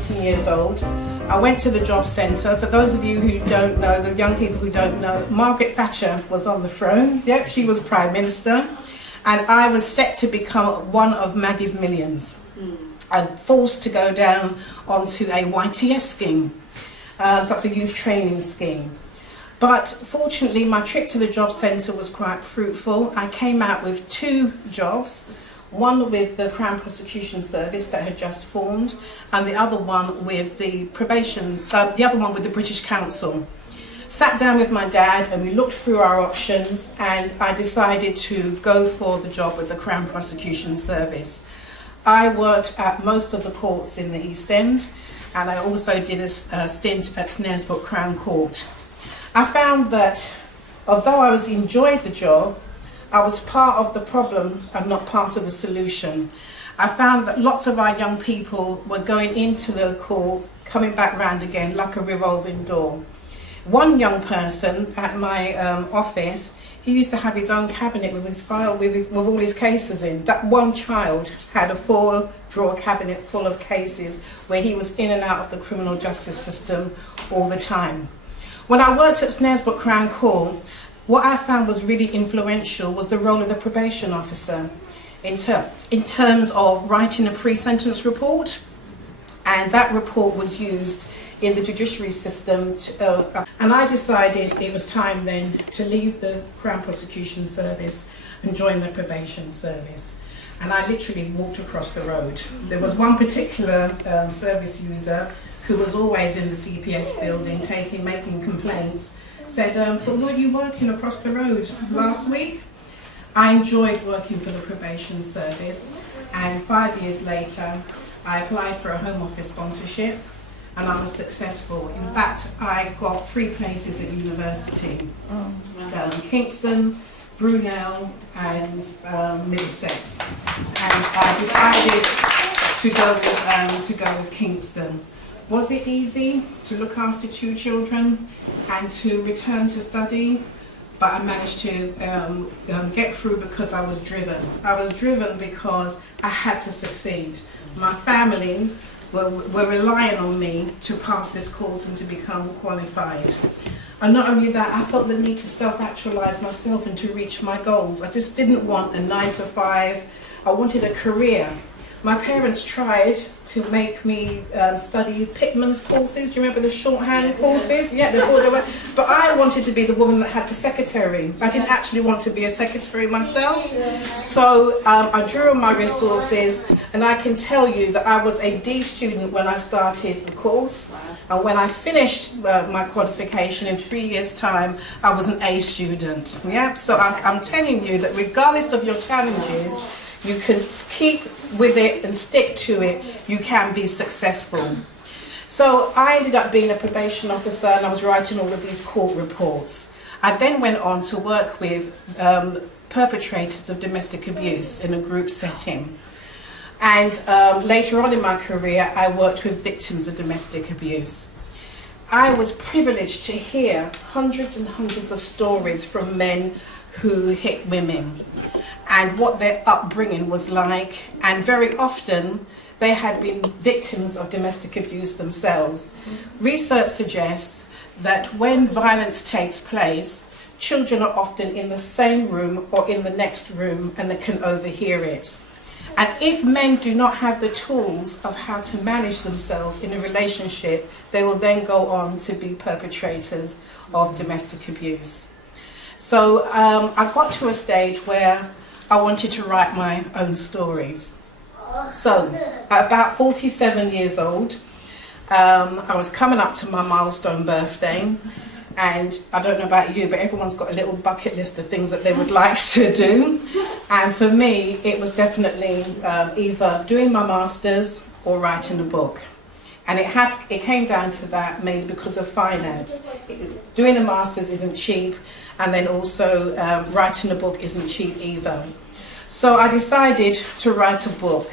19 years old. I went to the job centre. For those of you who don't know, the young people who don't know, Margaret Thatcher was on the throne. Yep, she was Prime Minister. And I was set to become one of Maggie's millions. I'm forced to go down onto a YTS scheme. So that's a youth training scheme. But fortunately, my trip to the job centre was quite fruitful. I came out with 2 jobs, one with the Crown Prosecution Service that had just formed, and the other one with the British Council. Sat down with my dad and we looked through our options, and I decided to go for the job with the Crown Prosecution Service. I worked at most of the courts in the East End, and I also did a stint at Snaresbrook Crown Court. I found that although I enjoyed the job, I was part of the problem and not part of the solution. I found that lots of our young people were going into the court, coming back round again like a revolving door. One young person at my office, he used to have his own cabinet with his file with all his cases in. That one child had a 4-drawer cabinet full of cases where he was in and out of the criminal justice system all the time. When I worked at Snaresbrook Crown Court, what I found was really influential was the role of the probation officer in terms of writing a pre-sentence report, and that report was used in the judiciary system. And I decided it was time then to leave the Crown Prosecution Service and join the probation service. And I literally walked across the road. There was one particular service user who was always in the CPS building making complaints, said, but were you working across the road last week? I enjoyed working for the probation service, and 5 years later I applied for a Home Office sponsorship and I was successful. In fact, I got 3 places at university, Kingston, Brunel and Middlesex, and I decided to go with Kingston. Was it easy to look after 2 children and to return to study? But I managed to get through because I was driven. I was driven because I had to succeed. My family were relying on me to pass this course and to become qualified. And not only that, I felt the need to self-actualize myself and to reach my goals. I just didn't want a 9-to-5. I wanted a career. My parents tried to make me study Pitman's courses. Do you remember the shorthand courses? Yeah, before they were. But I wanted to be the woman that had the secretary. I didn't actually want to be a secretary myself. So I drew on my resources, and I can tell you that I was a D student when I started the course. And when I finished my qualification in 3 years' time, I was an A student. Yeah. So I'm telling you that regardless of your challenges, you can keep with it and stick to it, you can be successful. So I ended up being a probation officer, and I was writing all of these court reports. I then went on to work with perpetrators of domestic abuse in a group setting. And later on in my career, I worked with victims of domestic abuse. I was privileged to hear hundreds and hundreds of stories from men who hit women and what their upbringing was like, and very often they had been victims of domestic abuse themselves. Research suggests that when violence takes place, children are often in the same room or in the next room and they can overhear it. And if men do not have the tools of how to manage themselves in a relationship, they will then go on to be perpetrators of domestic abuse. So I got to a stage where I wanted to write my own stories. So at about 47 years old, I was coming up to my milestone birthday, and I don't know about you, but everyone's got a little bucket list of things that they would like to do. And for me, it was definitely either doing my master's or writing a book. And it came down to that mainly because of finance. Doing a master's isn't cheap, and then also writing a book isn't cheap either. So I decided to write a book.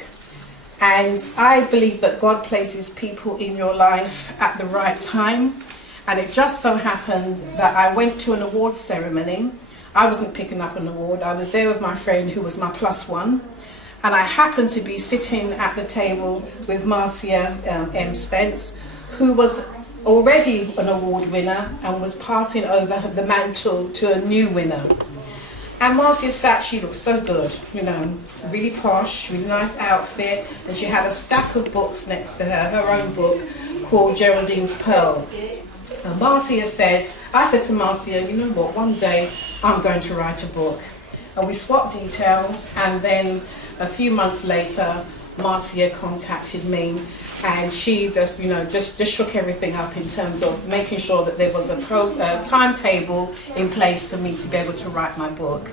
And I believe that God places people in your life at the right time. And it just so happened that I went to an awards ceremony. I wasn't picking up an award. I was there with my friend who was my +1. And I happened to be sitting at the table with Marcia M. Spence, who was already an award winner and was passing over the mantle to a new winner. And Marcia sat, she looked so good, you know, really posh, really nice outfit, and she had a stack of books next to her, her own book, called Geraldine's Pearl. And Marcia said, I said to Marcia, you know what, one day I'm going to write a book. And we swapped details, and then a few months later, Marcia contacted me, and she just, you know, just shook everything up in terms of making sure that there was a timetable in place for me to be able to write my book.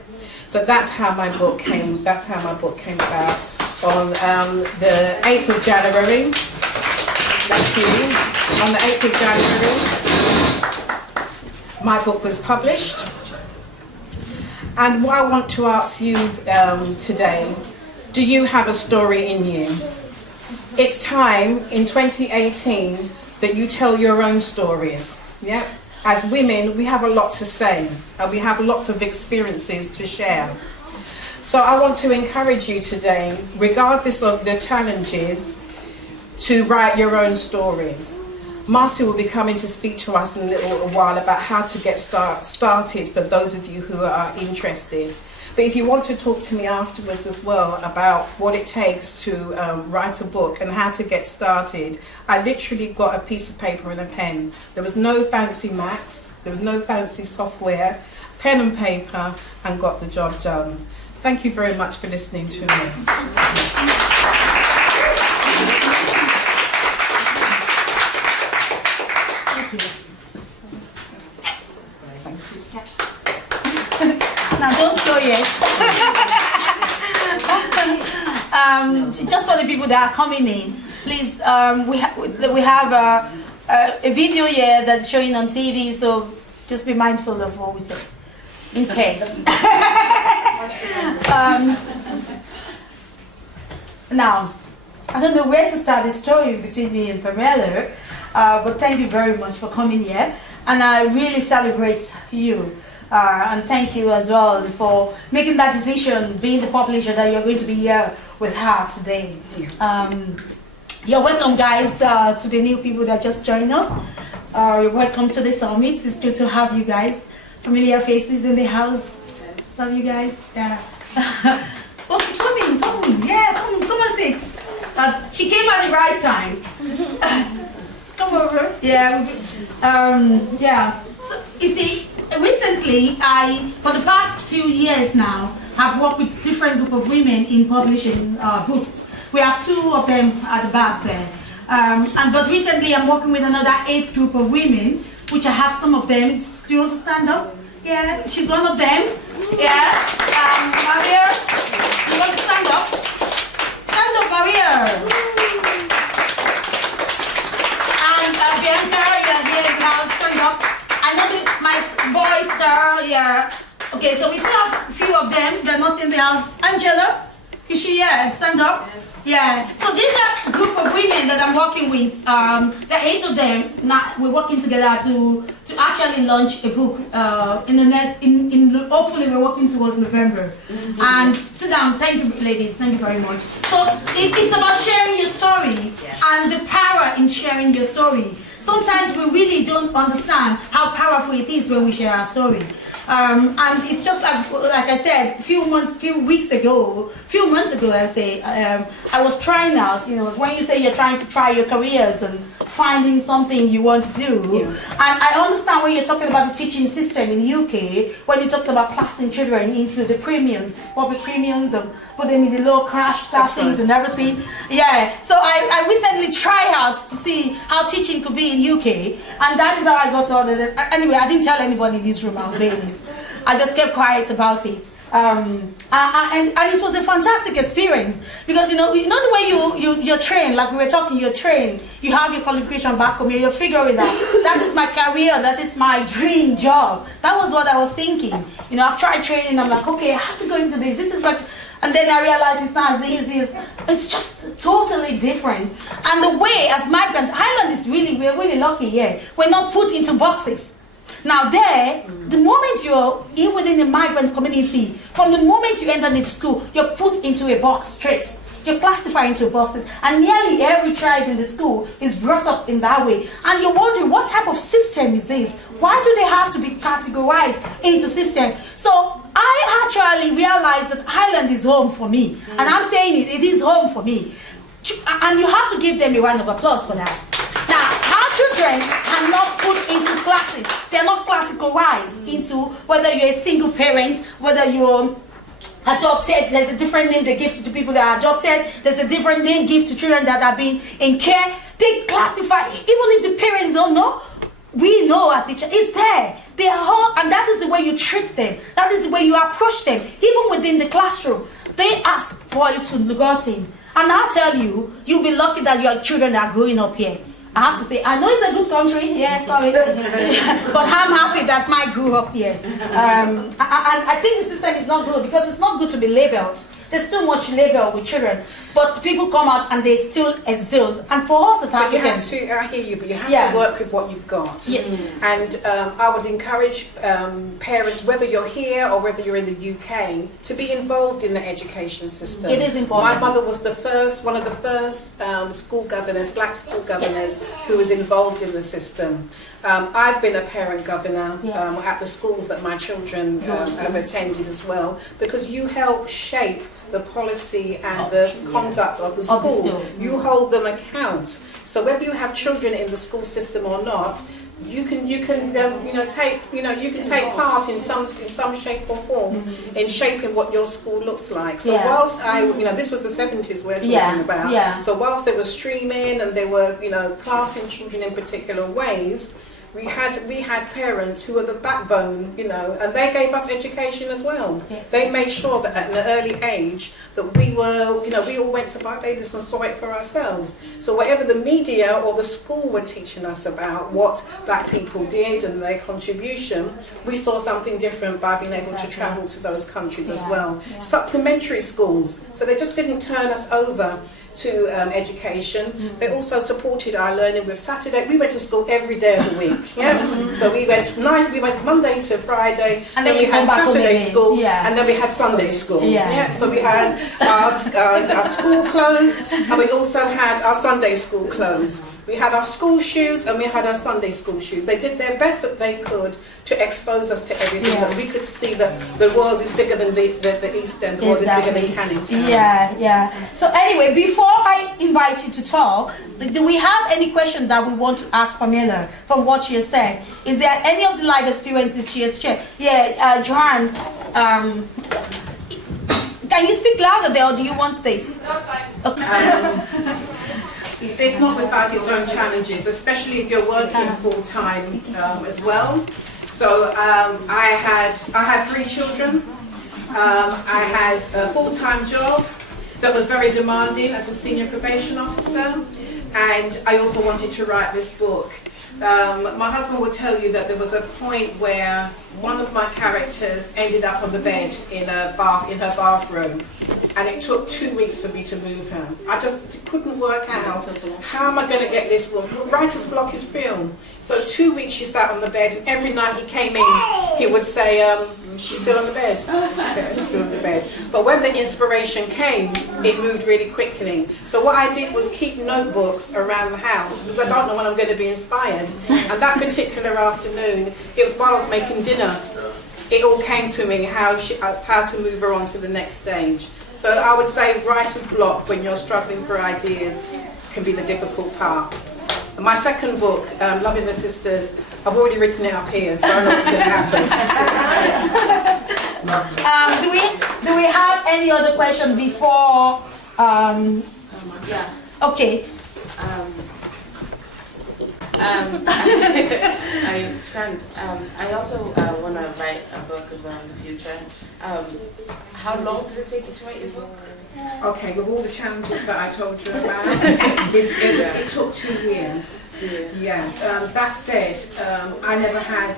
So that's how my book came. That's how my book came about. On the 8th of January. Thank you. On the 8th of January, my book was published. And what I want to ask you today, do you have a story in you? It's time in 2018 that you tell your own stories. Yeah? As women, we have a lot to say, and we have lots of experiences to share. So I want to encourage you today, regardless of the challenges, to write your own stories. Marcia will be coming to speak to us in a little while about how to get started for those of you who are interested. But if you want to talk to me afterwards as well about what it takes to write a book and how to get started, I literally got a piece of paper and a pen. There was no fancy Macs, there was no fancy software, pen and paper, and got the job done. Thank you very much for listening to me. Now don't go yet. Just for the people that are coming in, please, we have a video here that's showing on TV, so just be mindful of what we say, in case. Now, I don't know where to start the story between me and Pamela, but thank you very much for coming here, and I really celebrate you. And thank you as well for making that decision, being the publisher, that you're going to be here with her today. You're welcome, guys, to the new people that just joined us. You're welcome to the summit. It's good to have you guys. Familiar faces in the house. Love you guys. Yeah. Okay, come in. Yeah, come and sit. She came at the right time. Come over. Yeah. Yeah. So, you see, recently, for the past few years now, have worked with different group of women in publishing books. We have 2 of them at the back there. But recently, I'm working with another 8 group of women, which I have some of them. Do you want to stand up? Yeah, she's one of them. Yeah. Maria, you want to stand up? Stand up, Maria. And Bianca, you're here now. Stand up. I know my boy star, yeah. Okay, so we still have a few of them. They're not in the house. Angela, is she here? Stand up. Yeah. So these are a group of women that I'm working with. There are 8 of them. Now we're working together to actually launch a book in the next. Hopefully we're working towards November. And sit down. Thank you, ladies. Thank you very much. So it's about sharing your story and the power in sharing your story. Sometimes we really don't understand how powerful it is when we share our story. And it's just like I said, a few months ago, I was trying out, you know, when you say you're trying to try your careers and finding something you want to do. Yeah. And I understand when you're talking about the teaching system in the UK, when it talks about classing children into the premiums, public premiums, and put them in the low classings and everything. Yeah, so I recently tried out to see how teaching could be in UK, and that is how I got started. Anyway, I didn't tell anybody in this room I was saying it. I just kept quiet about it. And it was a fantastic experience because you know the way you're trained, like we were talking, you're trained, you have your qualification back home, you're figuring out that is my career, that is my dream job. That was what I was thinking. You know, I've tried training, I'm like, okay, I have to go into this. This is like, and then I realized it's not as easy as, it's just totally different. And the way as migrants, Ireland is we're really lucky here. We're not put into boxes. Now there, the moment you're in within the migrant community, from the moment you enter into school, you're put into a box straight. You're classified into boxes, and nearly every child in the school is brought up in that way. And you're wondering, what type of system is this? Why do they have to be categorized into system? So I actually realized that Ireland is home for me, and I'm saying it is home for me. And you have to give them a round of applause for that. Now, our children are not put into classes. They're not categorized into whether you're a single parent, whether you're adopted. There's a different name they give to the people that are adopted. There's a different name given to children that are being in care. They classify, even if the parents don't know, we know as teachers, it's there. They are all, and that is the way you treat them. That is the way you approach them. Even within the classroom, they ask for you to look in. And I'll tell you, you'll be lucky that your children are growing up here. I have to say, I know it's a good country, yeah, sorry, but I'm happy that mine grew up here. I think the system is not good because it's not good to be labeled. There's too much label with children, but people come out and they still exist. And for us as Africans, you have to, I hear you, but you have to work with what you've got. Yes. And I would encourage parents, whether you're here or whether you're in the UK, to be involved in the education system. It is important. My mother was one of the first school governors, black school governors, who was involved in the system. I've been a parent governor at the schools that my children have attended as well, because you help shape the policy and the conduct of the school. You hold them account. So whether you have children in the school system or not, you can take part in some shape or form in shaping what your school looks like. So whilst this was the 70s we're talking about. So whilst there was streaming and they were classing children in particular ways, we had parents who were the backbone, and they gave us education as well. Yes. They made sure that at an early age that we were, we all went to Barbados and saw it for ourselves. So whatever the media or the school were teaching us about what black people did and their contribution, we saw something different by being able to travel to those countries as well. Yeah. Supplementary schools, so they just didn't turn us over to education. They also supported our learning with Saturday. We went to school every day of the week. Yeah. So we went Monday to Friday, and then we had Saturday school, and then we had Sunday school. So we had our school clothes, and we also had our Sunday school clothes. We had our school shoes and we had our Sunday school shoes. They did their best that they could to expose us to everything. But we could see that the world is bigger than the East End. The world is bigger than Canning Town. So anyway, before I invite you to talk, do we have any questions that we want to ask Pamela from what she has said? Is there any of the life experiences she has shared? Johan, can you speak louder there, or do you want this? Okay. It's not without its own challenges, especially if you're working full-time as well. So I had 3 children. I had a full-time job that was very demanding as a senior probation officer, and I also wanted to write this book. My husband will tell you that there was a point where one of my characters ended up on the bed in her bathroom, and it took 2 weeks for me to move her. I just couldn't work out, how am I going to get this one? Writer's block is real. So 2 weeks she sat on the bed, and every night he came in, he would say, she's still on the bed. She's still on the bed. But when the inspiration came, it moved really quickly. So what I did was keep notebooks around the house, because I don't know when I'm going to be inspired. And that particular afternoon, it was while I was making dinner, it all came to me how to move her on to the next stage. So I would say writer's block, when you're struggling for ideas, can be the difficult part. And my second book, Loving the Sisters, I've already written it up here, so I know what's going to happen. Do we have any other question before? Okay. I also want to write a book as well in the future. How long did it take you to write your book? Okay, with all the challenges that I told you about, it took 2 years. 2 years. Yeah. That said, I never had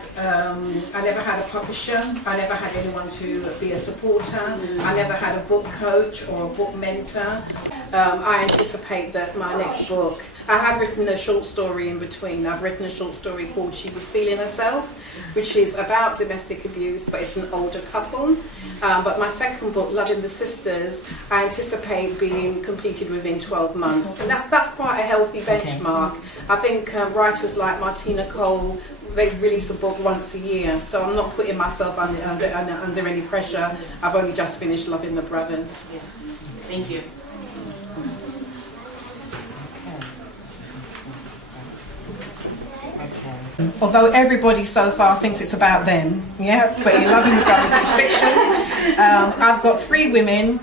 a publisher. I never had anyone to be a supporter. I never had a book coach or a book mentor. I anticipate that my next book I have written a short story in between. I've written a short story called She Was Feeling Herself, which is about domestic abuse, but it's an older couple. But my second book, Loving the Sisters, I anticipate being completed within 12 months. And that's quite a healthy benchmark. I think writers like Martina Cole, they release a book once a year, so I'm not putting myself under any pressure. I've only just finished Loving the Brothers. Yeah. Thank you. Although everybody so far thinks it's about them, yeah, but in Loving the Brothers it's fiction. I've got 3 women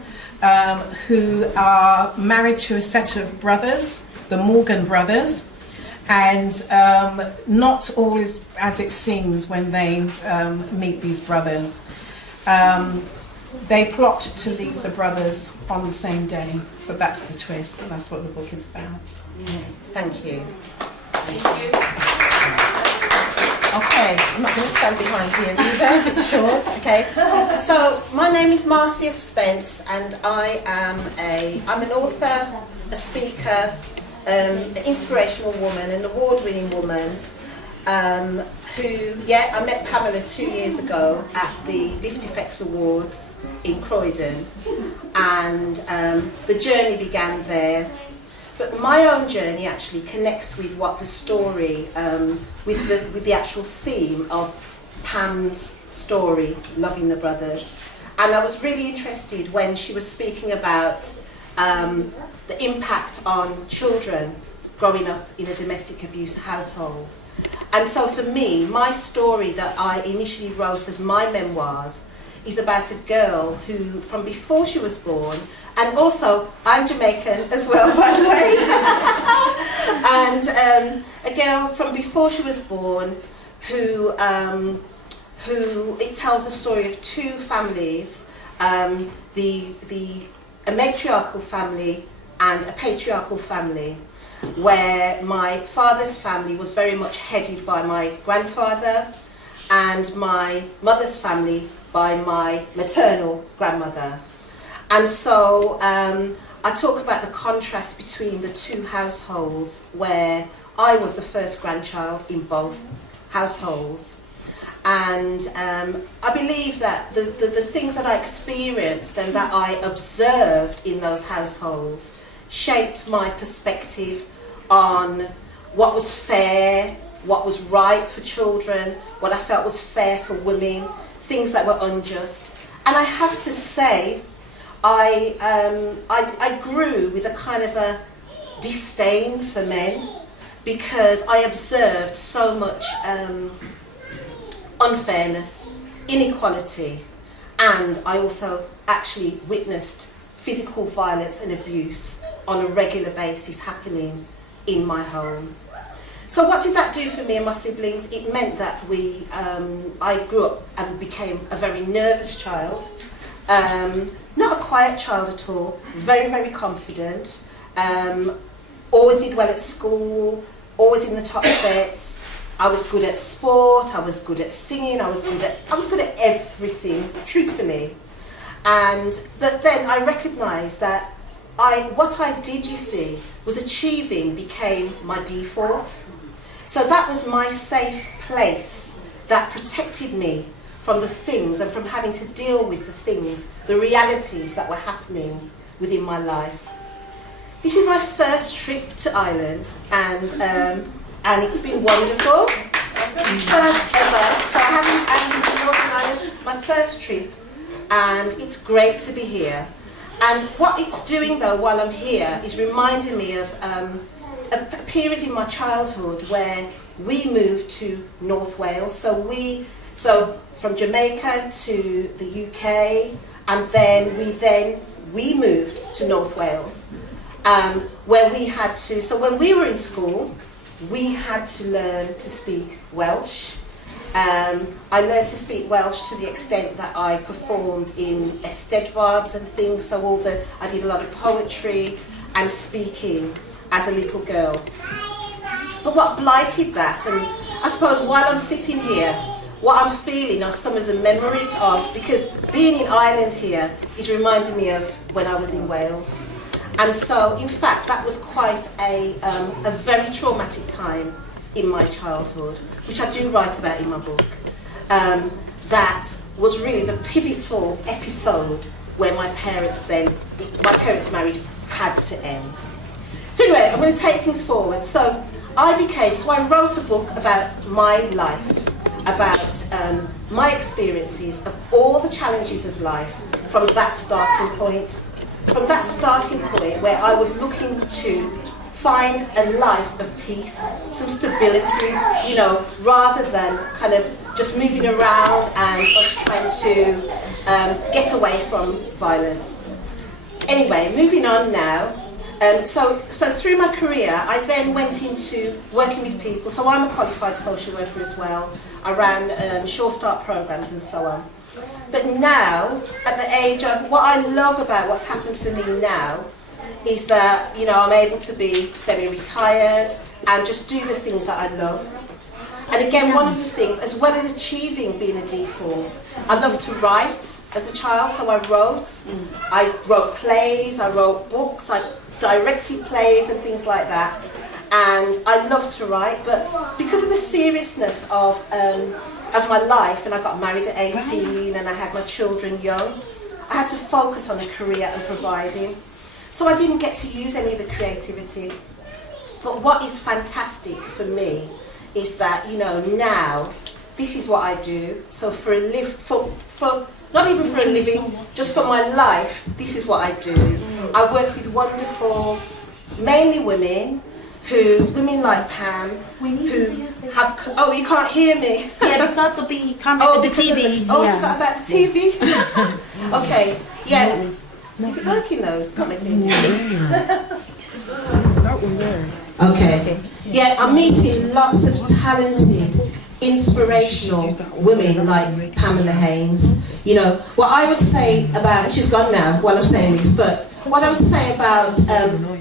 who are married to a set of brothers, the Morgan brothers, and not all is as it seems when they meet these brothers. They plot to leave the brothers on the same day, so that's the twist, and that's what the book is about. Thank you. Thank you. Okay, I'm not going to stand behind here either, a bit short. Okay, so my name is Marcia Spence, and I'm an author, a speaker, an inspirational woman, an award-winning woman, who, I met Pamela 2 years ago at the Lift Effects Awards in Croydon, and the journey began there. But my own journey actually connects with what the story, with the actual theme of Pam's story, Loving the Brothers. And I was really interested when she was speaking about the impact on children growing up in a domestic abuse household. And so for me, my story that I initially wrote as my memoirs is about a girl who, from before she was born, and also I'm Jamaican as well, by the way, and a girl from before she was born who it tells a story of 2 families, a matriarchal family and a patriarchal family, where my father's family was very much headed by my grandfather, and my mother's family by my maternal grandmother. And so I talk about the contrast between the 2 households, where I was the first grandchild in both households. And I believe that the things that I experienced and that I observed in those households shaped my perspective on what was fair, what was right for children, what I felt was fair for women, things that were unjust. And I have to say, I grew with a kind of a disdain for men, because I observed so much unfairness, inequality, and I also actually witnessed physical violence and abuse on a regular basis happening in my home. So what did that do for me and my siblings? It meant that I grew up and became a very nervous child, not a quiet child at all, very, very confident, always did well at school, always in the top sets. I was good at sport, I was good at singing, I was good at everything, truthfully. But then I recognised that what I did, you see, was achieving became my default. So that was my safe place that protected me from the things and from having to deal with the things, the realities that were happening within my life. This is my first trip to Ireland, and it's been wonderful. First ever. So I haven't been to Northern Ireland, my first trip, and it's great to be here. And what it's doing though while I'm here is reminding me of a period in my childhood where we moved to North Wales. So from Jamaica to the UK, and then we moved to North Wales, where we had to. So when we were in school, we had to learn to speak Welsh. I learned to speak Welsh to the extent that I performed in Eisteddfods and things. So I did a lot of poetry and speaking as a little girl. But what blighted that, and I suppose while I'm sitting here, what I'm feeling are some of the memories of, because being in Ireland here is reminding me of when I was in Wales. And so, in fact, that was quite a very traumatic time in my childhood, which I do write about in my book. That was really the pivotal episode where my parents' marriage had to end. So anyway, I'm going to take things forward. So I wrote a book about my life, about my experiences of all the challenges of life from that starting point. From that starting point where I was looking to find a life of peace, some stability, you know, rather than kind of just moving around and us trying to get away from violence. Anyway, moving on now. So through my career, I then went into working with people. So I'm a qualified social worker as well. I ran Sure Start programs and so on. But now, at the age of, what I love about what's happened for me now is that, you know, I'm able to be semi-retired and just do the things that I love. And again, one of the things, as well as achieving being a default, I loved to write as a child, so I wrote plays, I wrote books, I directed plays and things like that. And I loved to write, but because of the seriousness of my life, and I got married at 18 and I had my children young, I had to focus on a career and providing. So I didn't get to use any of the creativity. But what is fantastic for me is that, you know, now this is what I do. So not even for a living, just for my life, this is what I do. I work with wonderful, mainly women like Pam, who have. Oh, you can't hear me. Yeah, because of the camera, the TV. I forgot about the TV. Okay, yeah. Is it working though? It's not making any difference. That one there. Okay. Yeah, I'm meeting lots of talented, inspirational women like Pamela Haynes. You know, what I would say about, she's gone now while I'm saying this, but what I would say about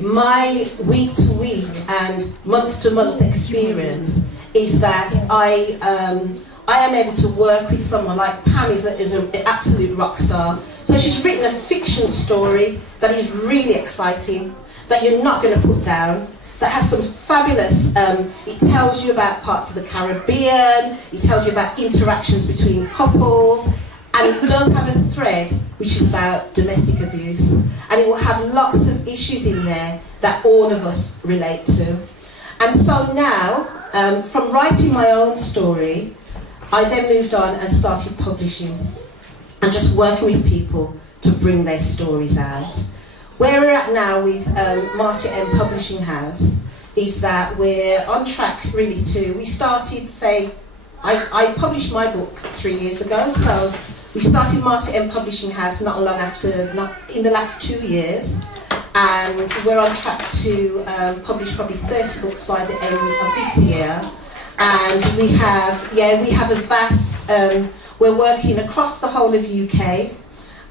my week-to-week and month-to-month experience is that I am able to work with someone like Pam is an absolute rock star. So she's written a fiction story that is really exciting, that you're not going to put down, that has some fabulous, it tells you about parts of the Caribbean, it tells you about interactions between couples, and it does have a thread which is about domestic abuse, and it will have lots of issues in there that all of us relate to. And so now, from writing my own story, I then moved on and started publishing and just working with people to bring their stories out. Where we're at now with Marcia M Publishing House is that we're on track really we started, I published my book 3 years ago, so we started Marcia M Publishing House not long after, in the last 2 years, and we're on track to publish probably 30 books by the end of this year. And we have a vast, we're working across the whole of UK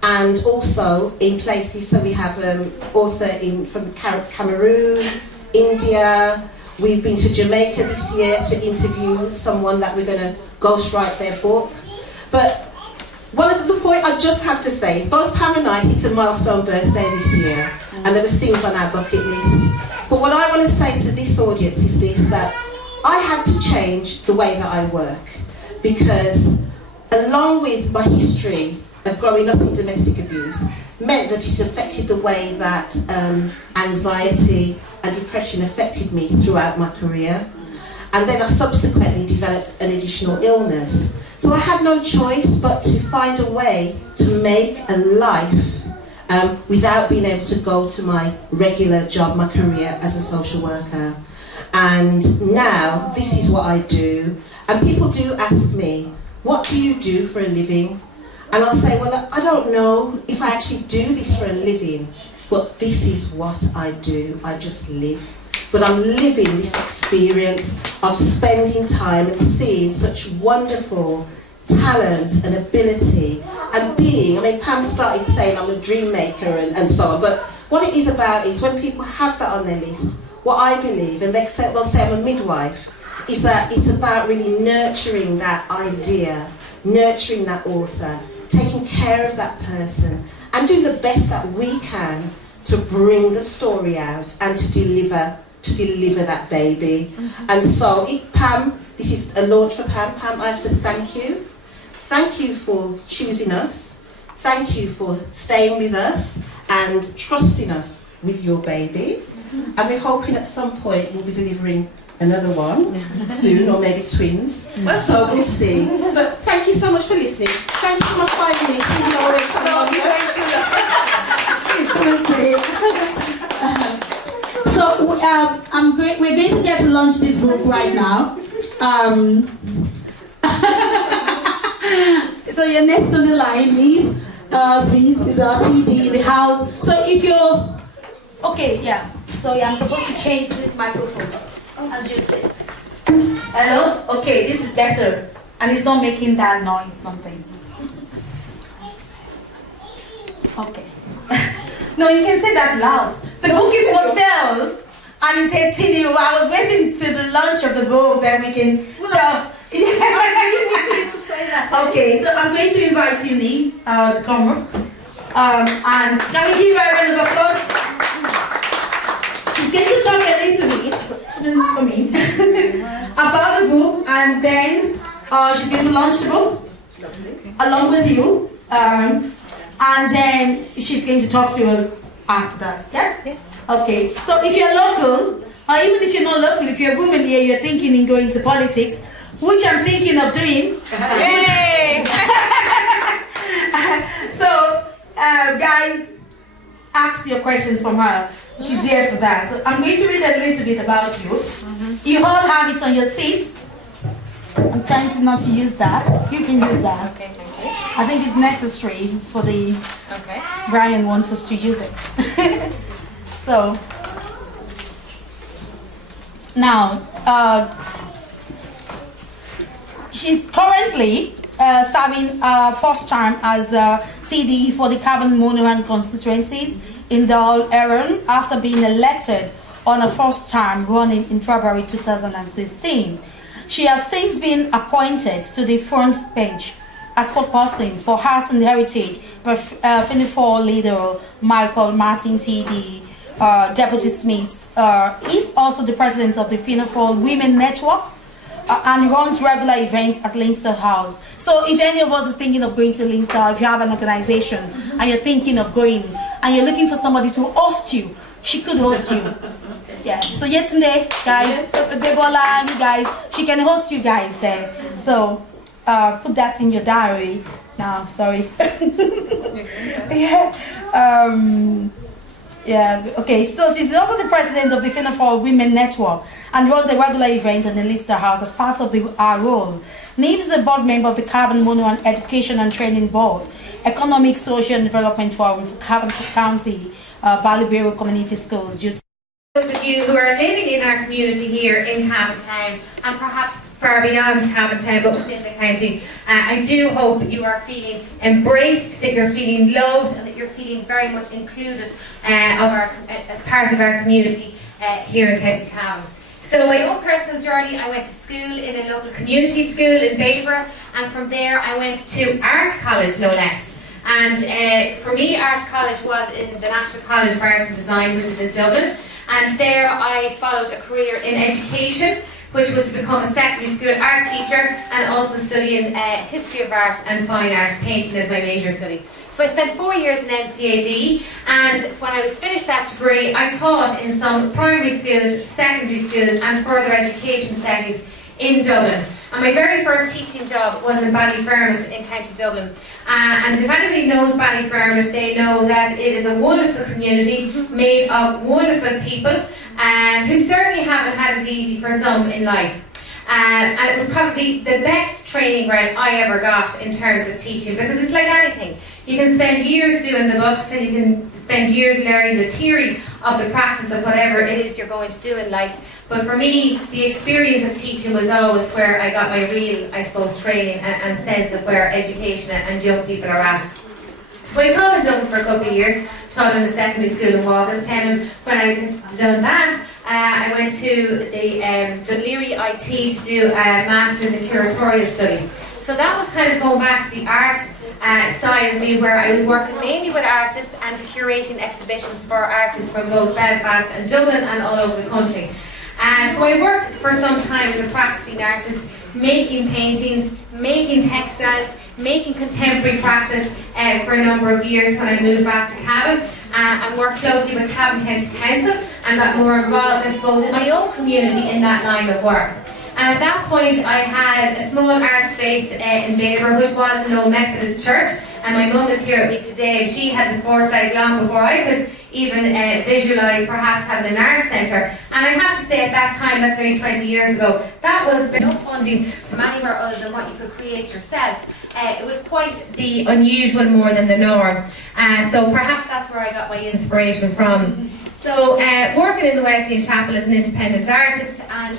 and also in places, so we have an author from Cameroon, India. We've been to Jamaica this year to interview someone that we're going to ghostwrite their book. But the point I just have to say is both Pam and I hit a milestone birthday this year, and there were things on our bucket list. But what I want to say to this audience is this, that I had to change the way that I work, because along with my history of growing up in domestic abuse meant that it affected the way that anxiety and depression affected me throughout my career. And then I subsequently developed an additional illness. So I had no choice but to find a way to make a life without being able to go to my regular job, my career as a social worker. And now this is what I do. And people do ask me, what do you do for a living? And I'll say, well, I don't know if I actually do this for a living, but this is what I do. I just live. But I'm living this experience of spending time and seeing such wonderful talent and ability and being, I mean, Pam started saying I'm a dream maker and so on, but what it is about is when people have that on their list, what I believe, and they'll say I'm a midwife, is that it's about really nurturing that idea, nurturing that author, taking care of that person, and doing the best that we can to bring the story out and to deliver that baby. And so, Pam, this is a launch for Pam. Pam, I have to thank you. Thank you for choosing us. Thank you for staying with us and trusting us with your baby. And we're hoping at some point we'll be delivering another one soon, or maybe twins. So we'll see. But thank you so much for listening. Thank you for my 5 minutes. So we're going to get to launch this book right now. So you're next on the line, Lee. Please, is our TV, the house. So if you're okay, yeah. So I'm supposed to change this microphone. And use this. Hello? Okay, this is better. And it's not making that noise, something. Okay. No, you can say that loud. The book is for sale. And it's 18 euro. I was waiting to the launch of the book, then we can talk. Yeah. To say that. Okay, so I'm going to invite you, Neve, to come up. And can we give her a round of applause? She's going to talk a little bit for me about the book, and then she's going to launch the book along with you, and then she's going to talk to us after that. Yeah? Yes. Okay. So if you're local, or even if you're not local, if you're a woman here, you're thinking in going to politics, which I'm thinking of doing. Yay! So, guys, ask your questions from her. She's here for that. So I'm going to read a little bit about you. You all have it on your seats. I'm trying to not to use that. You can use that. Okay, thank you. I think it's necessary for the... Okay. Brian wants us to use it. So, now, she's currently serving first term as CDE for the Carbon Monoran constituencies in the Aaron after being elected on a first term running in February 2016. She has since been appointed to the front bench as spokesperson for Arts and Heritage by FINIFOR leader Michael Martin TD, Deputy Smith. He's also the president of the FINIFOR Women Network and runs regular events at Leinster House. So if any of us is thinking of going to Leinster, if you have an organization and you're thinking of going and you're looking for somebody to host you, she could host you. Yeah. So yesterday, guys, Debola and you guys, she can host you guys there. So put that in your diary. No, sorry. Yeah. Yeah, okay, so she's also the president of the FINIFOR Women Network and runs a regular event in the Leinster House as part of our role. Neve is a board member of the Carbon Monoran Education and Training Board, Economic, Social and Development Forum for Carbon County, Ballybero Community Schools. Those of you who are living in our community here in Cavan Town and perhaps far beyond Cavan Town but within the county, I do hope you are feeling embraced, that you're feeling loved and that you're feeling very much included as part of our community here in County Cavan. So my own personal journey, I went to school in a local community school in Bayborough, and from there I went to art college, no less. And for me, art college was in the National College of Art and Design, which is in Dublin. And there I followed a career in education, which was to become a secondary school art teacher and also studying history of art and fine art, painting as my major study. So I spent 4 years in NCAD, and when I was finished that degree, I taught in some primary schools, secondary schools and further education settings in Dublin. And my very first teaching job was in Ballyfermot in County Dublin. And if anybody knows Ballyfermot, they know that it is a wonderful community made of wonderful people who certainly haven't had it easy for some in life. And it was probably the best training ground I ever got in terms of teaching, because it's like anything. You can spend years doing the books and you can spend years learning the theory of the practice of whatever it is you're going to do in life. But for me, the experience of teaching was always where I got my real, I suppose, training and sense of where education and young people are at. So I taught in Dublin for a couple of years, taught in the secondary school in Walkinstown, and when I had done that, I went to the Dun Laoghaire IT to do a Masters in Curatorial Studies. So that was kind of going back to the art side of me, where I was working mainly with artists and curating exhibitions for artists from both Belfast and Dublin and all over the country. So I worked for some time as a practicing artist, making paintings, making textiles, making contemporary practice for a number of years when I moved back to Cavan, and worked closely with Cavan County Council and got more involved, I suppose, in my own community in that line of work. And at that point I had a small art space in Baber, which was an old Methodist church, and my mum is here with me today. She had the foresight long before I could even visualise perhaps having an art centre. And I have to say, at that time, that's only 20 years ago, that was no funding from anywhere other than what you could create yourself. It was quite the unusual more than the norm. So perhaps that's where I got my inspiration from. So working in the Wesleyan Chapel as an independent artist and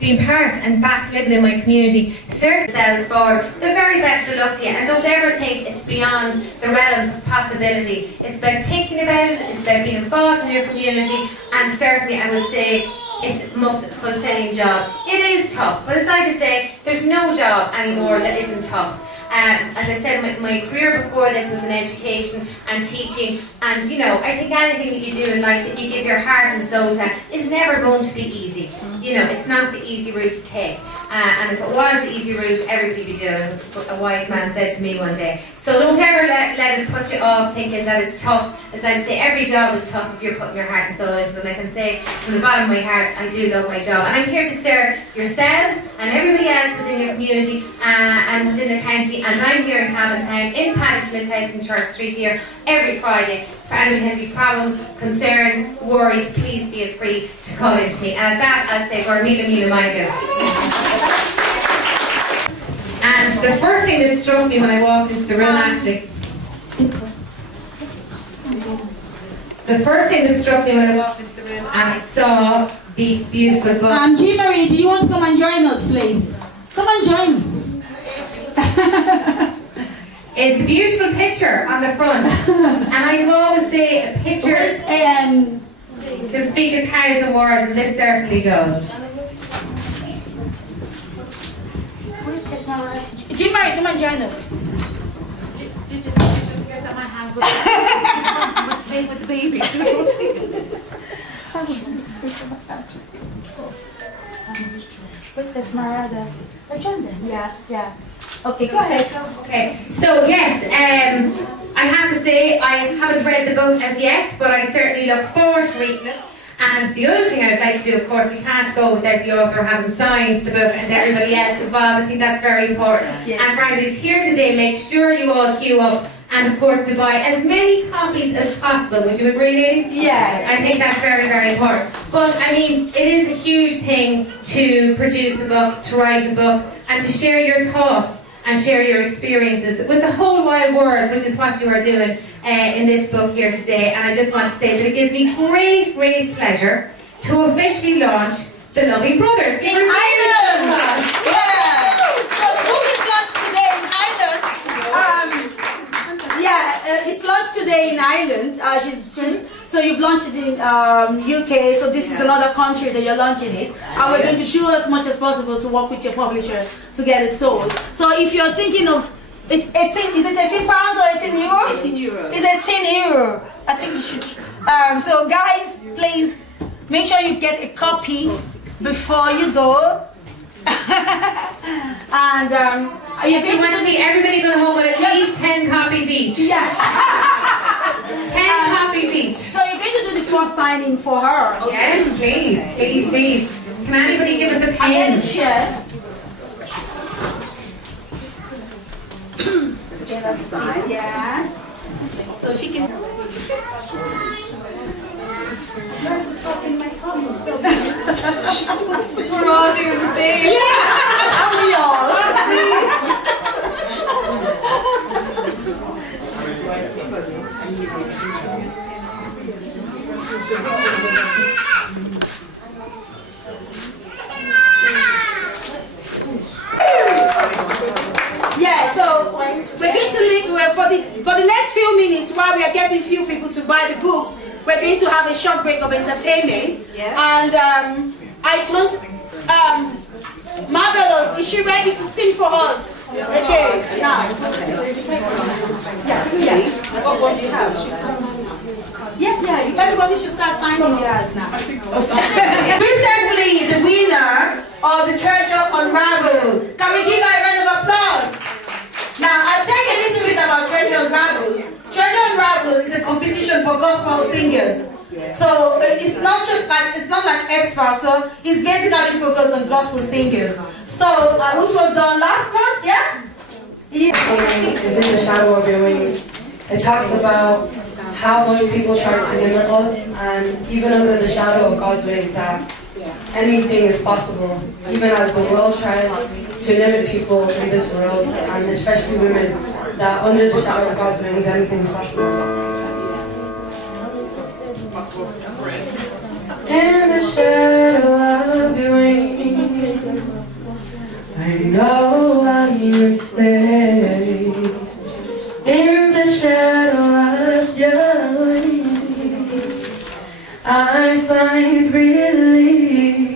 being part and back living in my community, serve yourselves for the very best of luck to you, and don't ever think it's beyond the realms of possibility. It's about thinking about it, it's about being involved in your community, and certainly I would say it's the most fulfilling job. It is tough, but as I just say, there's no job anymore that isn't tough. As I said, my career before this was in education and teaching, and you know, I think anything that you do in life that you give your heart and soul to is never going to be easy. You know, it's not the easy route to take. And if it was the easy route, everybody would be doing it, as a wise man said to me one day. So don't ever let it put you off thinking that it's tough. As I say, every job is tough if you're putting your heart and soul into it. And I can say from the bottom of my heart, I do love my job. And I'm here to serve yourselves and everybody else within your community and within the county. And I'm here in Cavan Town, in Paddy Smith House in Church Street here, every Friday. For anybody who has any problems, concerns, worries, please feel free to call in to me. And at that, I'll say, Gor Mila Mila Michael. And the first thing that struck me when I walked into the room, actually, the first thing that struck me when I walked into the room and I saw these beautiful books. Jean Marie, do you want to come and join us, please? Come and join. It's a beautiful picture on the front, and I can always say a picture can speak as thousand words, and this certainly does. Jean Marie, come and join us. Was playing with the baby. Where's the Esmeralda? I joined them. Yeah. Okay, go ahead. Okay, so yes, I have to say I haven't read the book as yet, but I certainly look forward to reading it. And the other thing I'd like to do, of course, we can't go without the author having signed the book and everybody else involved. I think that's very important. Yes. And for anybody who's here today, make sure you all queue up and, of course, to buy as many copies as possible. Would you agree, ladies? Yeah. I think that's very, very important. But, I mean, it is a huge thing to produce a book, to write a book, and to share your thoughts and share your experiences with the whole wide world, which is what you are doing in this book here today. And I just want to say that it gives me great, great pleasure to officially launch The Loving Brothers. In Ireland! Yeah! So the book is launched today in Ireland. It's launched today in Ireland. So you've launched it in UK, so this is another country that you're launching it. And we're going to do as much as possible to work with your publisher to get it sold. So if you're thinking of, is it 18 pounds or 18 euro? 18 euros. It's 18 euro. I think you should. So guys, please make sure you get a copy before you go. And you want to see everybody go home with at least 10 copies each. Yeah. 10 copies each. So you're going to do the first signing for her. Okay? Yes, please. Can anybody give us a pen? And then share. Get us sign. Yeah. So she can. Trying to suck in my tongue. We're all doing the same. Yes! Are we all? Yeah, so we're going to leave for the next few minutes while we are getting few people to buy the books. We're going to have a short break of entertainment, and I want Marvelous is she ready to sing for us? Okay, now. Yeah. What one do you have? Yeah, everybody should start signing theirs now. Recently, the winner of the Treasure Unravel. Can we give her a round of applause? Now, I'll tell you a little bit about Treasure Unravel. Treasure Unravel is a competition for gospel singers. So it's not like X Factor. It's basically focused on gospel singers. So which was done last month, yeah? Is in the shadow of your wings. It talks about how much people try to limit us, and even under the shadow of God's wings, that anything is possible. Even as the world tries to limit people in this world, and especially women, that under the shadow of God's wings, anything is possible. In the shadow of your wings, I know I'm safe. In the shadow of your wings, I find relief.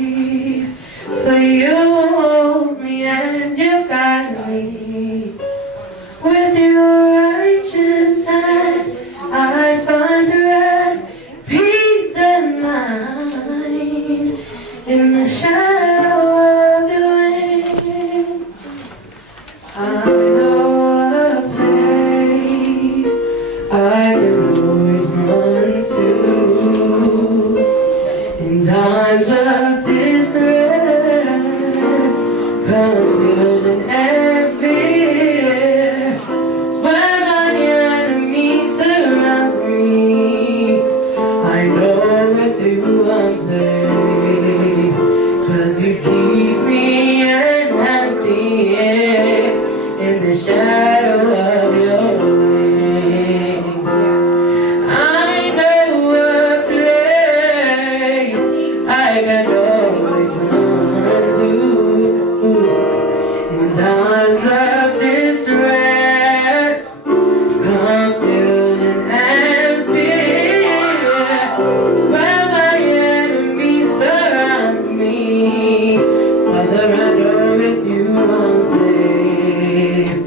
For you hold me and you guide me. With your righteous hand, I find rest, peace and mind. In the shadow of your wings, I know a place I can always run to. In times of distress, confusion and fear, when my enemy surrounds me, I know with you I'm safe. 'Cause you keep me and hide me in the shadow of your wings. I know a place I can always run to. In times of distress, confusion and fear, when my enemy surrounds me, Father, I know with you I'm safe.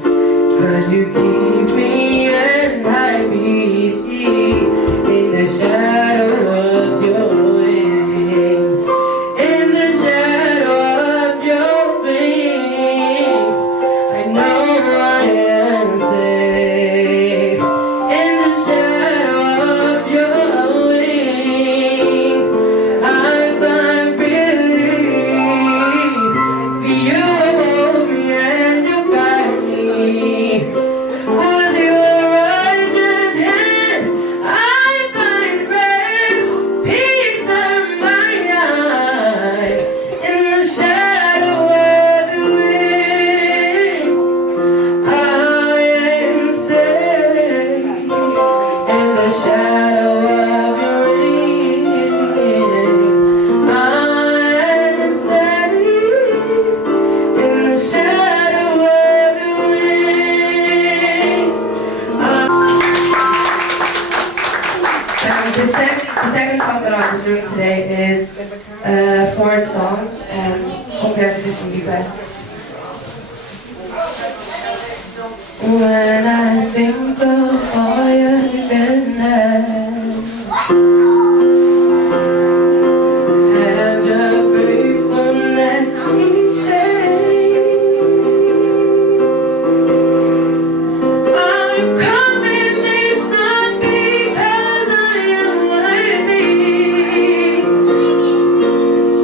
'Cause you keep me and hide me in the shadow of your wings. In the shadow of your wings, I know I am safe. In the shadow of your wings, I find relief. For you hold me and you guide me. With your righteous hand, I find rest, peace of mind. In the shadow of your wings, I am safe. In the shadow of your wings, I am safe. In the shadow of your wings. The second song that I'll be doing today is a foreign song, and hope you guys are just going to be blessed. When I think of all your goodness and your faithfulness each day, I'm confident it's not because I am worthy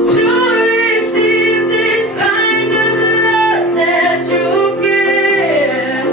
to receive this kind of love that you give.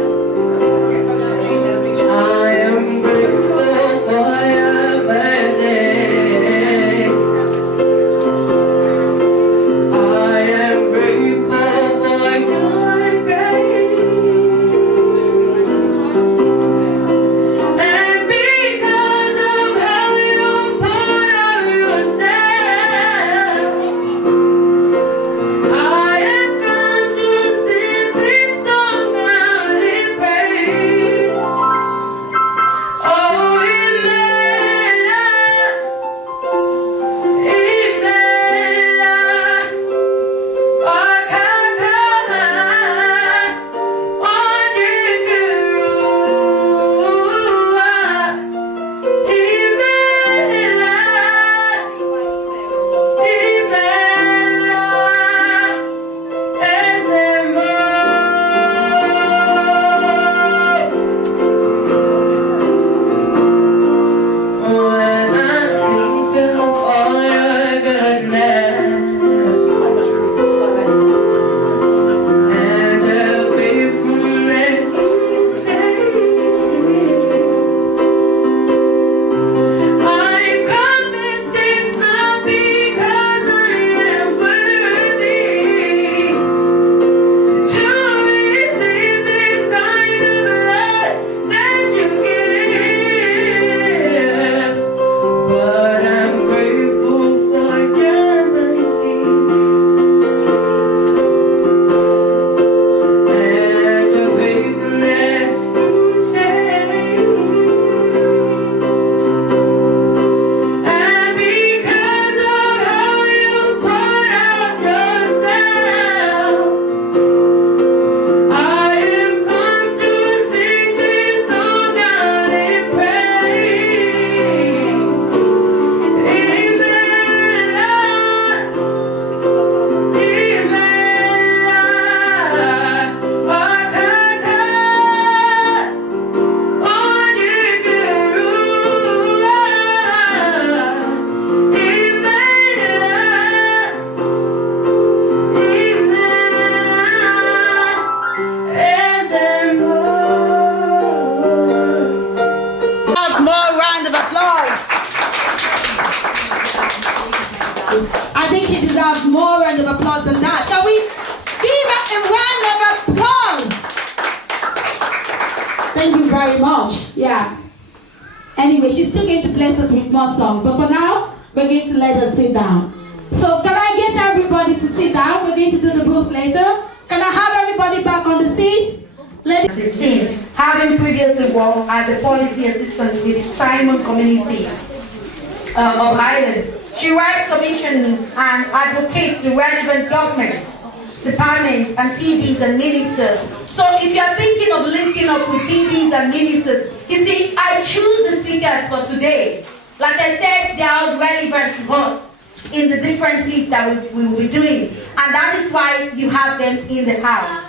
bless us with more songs. But for now, we're going to let us sit down. So can I get everybody to sit down? We're going to do the books later. Can I have everybody back on the seats? Ladies 16, having previously worked as a policy assistant with the Simon community of Ireland, she writes submissions and advocates to relevant governments, departments, and TDs and ministers. So if you're thinking of linking up with TDs and ministers, you see, I choose the speakers for today. Like I said, they are relevant to us in the different fleets that we will be doing. And that is why you have them in the house.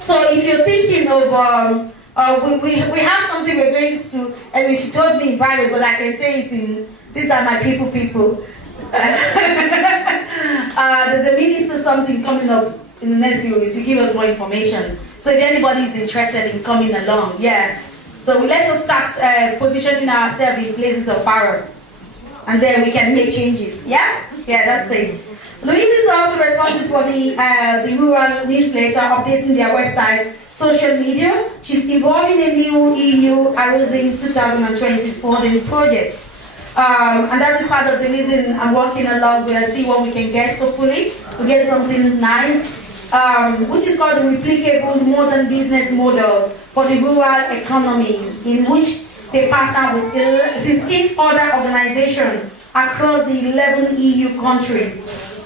So if you're thinking of, we have something we're going to, and she told me in private, but I can say it in, these are my people. There's a minister something coming up in the next few weeks to give us more information. So if anybody is interested in coming along, yeah. So let us start positioning ourselves in places of power. And then we can make changes, yeah? Yeah, that's it. Louise is also responsible for the rural newsletter, updating their website, social media. She's involved in a new EU Housing 2024 projects. And that is part of the reason I'm working along with, see what we can get, hopefully. We get something nice, which is called the replicable modern business model for the rural economies, in which they partner with 15 other organizations across the 11 EU countries.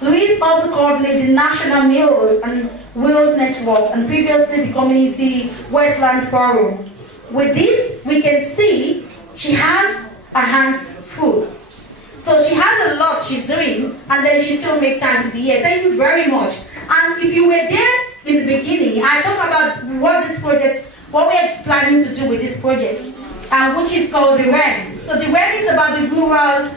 Louise also coordinates the National Meal and World Network and previously the Community Wetland Forum. With this, we can see she has her hands full. So she has a lot she's doing, and then she still makes time to be here. Thank you very much. And if you were there in the beginning, I talked about what this project, what we're planning to do with this project, which is called the REN. So the REN is about the rural,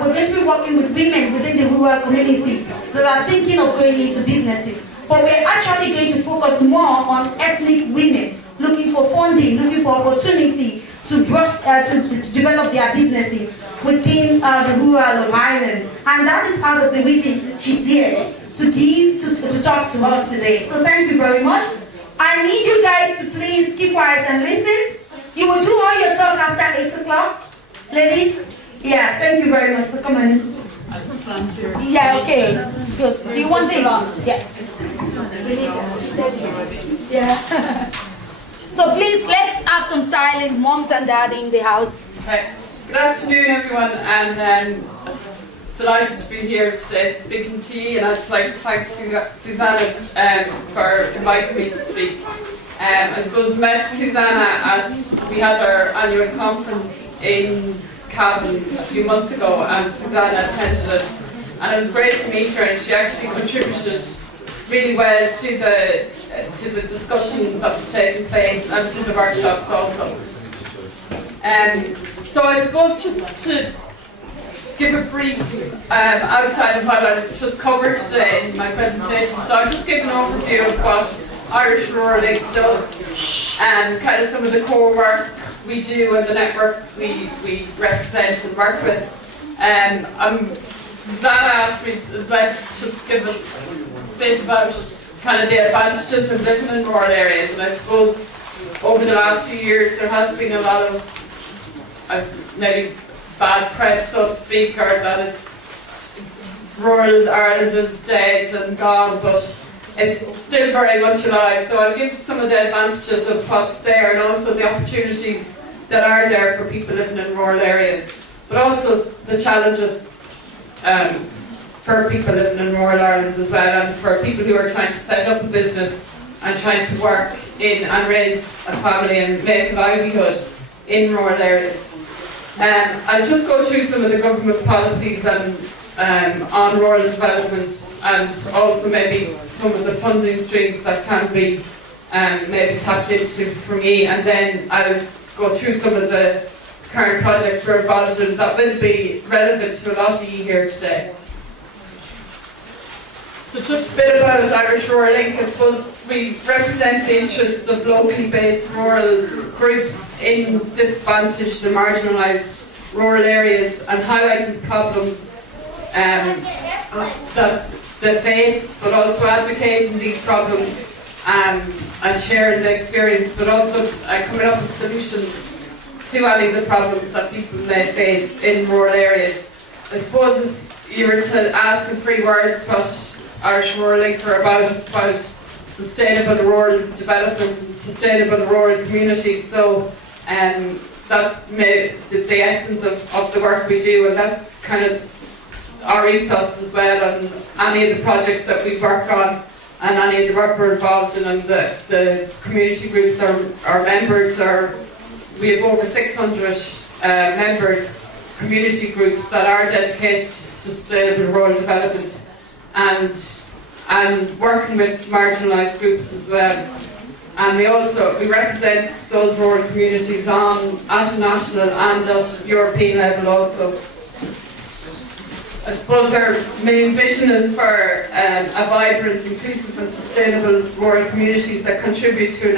we're going to be working with women within the rural community that are thinking of going into businesses. But we're actually going to focus more on ethnic women, looking for funding, looking for opportunity to develop their businesses within the rural of Ireland. And that is part of the reason she's here, to talk to us today. So thank you very much. I need you guys to please keep quiet and listen. You will do all your talk after 8 o'clock, ladies? Yeah, thank you very much. So come on. I'll stand here. Yeah, okay. Good. Do you want this? Yeah. Yeah. So please, let's have some silent moms and dad in the house. Right. Good afternoon, everyone, and delighted to be here today speaking to you, and I'd like to thank Susanna for inviting me to speak. I suppose we met Susanna we had our annual conference in Cavan a few months ago, and Susanna attended it, and it was great to meet her, and she actually contributed really well to the discussion that was taking place and to the workshops also. So I suppose just to give a brief outline of what I just covered today in my presentation. So I'll just give an overview of what Irish Rural Link does and kind of some of the core work we do and the networks we represent and work with. Susanna asked me as well to just give us a bit about kind of the advantages of living in rural areas, and I suppose over the last few years there has been a lot of maybe bad press, so to speak, or that it's rural Ireland is dead and gone, but it's still very much alive. So I'll give some of the advantages of what's there and also the opportunities that are there for people living in rural areas, but also the challenges for people living in rural Ireland as well, and for people who are trying to set up a business and trying to work in and raise a family and make a livelihood in rural areas. I'll just go through some of the government policies and on rural development, and also maybe some of the funding streams that can be maybe tapped into for me, and then I'll go through some of the current projects we're involved in that will be relevant to a lot of you here today. So just a bit about Irish Rural Link. I suppose we represent the interests of locally based rural groups in disadvantaged and marginalised rural areas, and highlighting problems that they face, but also advocating these problems and sharing the experience, but also coming up with solutions to any of the problems that people may face in rural areas. I suppose if you were to ask in 3 words what Irish Rural Link are about, it's about sustainable rural development and sustainable rural communities. So that's the essence of the work we do, and that's kind of our ethos as well, and any of the projects that we work on and any of the work we're involved in, and the community groups our members are. We have over 600 members, community groups that are dedicated to sustainable rural development and working with marginalised groups as well. And we represent those rural communities at a national and at European level also. I suppose our main vision is for a vibrant, inclusive and sustainable rural communities that contribute to an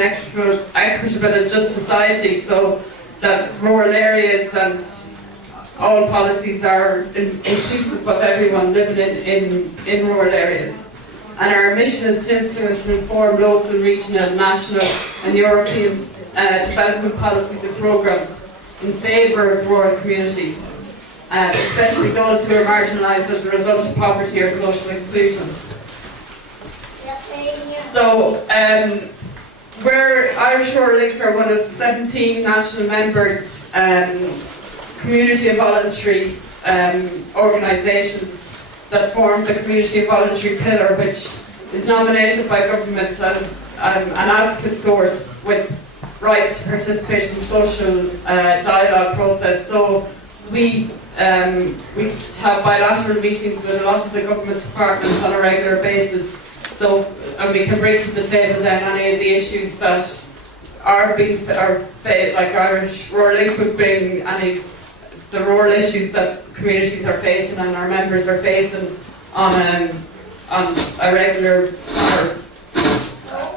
equitable and just society, so that rural areas and all policies are inclusive of everyone living in rural areas. And our mission is to influence and inform local, regional, national and European development policies and programmes in favour of rural communities, especially those who are marginalised as a result of poverty or social exclusion. So, we're Irish Rural Link are one of 17 national members, community and voluntary organisations that form the community and voluntary pillar, which is nominated by government as an advocate source with rights to participate in the social dialogue process. So we have bilateral meetings with a lot of the government departments on a regular basis. So, and we can bring to the table then any of the issues that like Irish Rural Link would bring any the rural issues that communities are facing and our members are facing on a regular or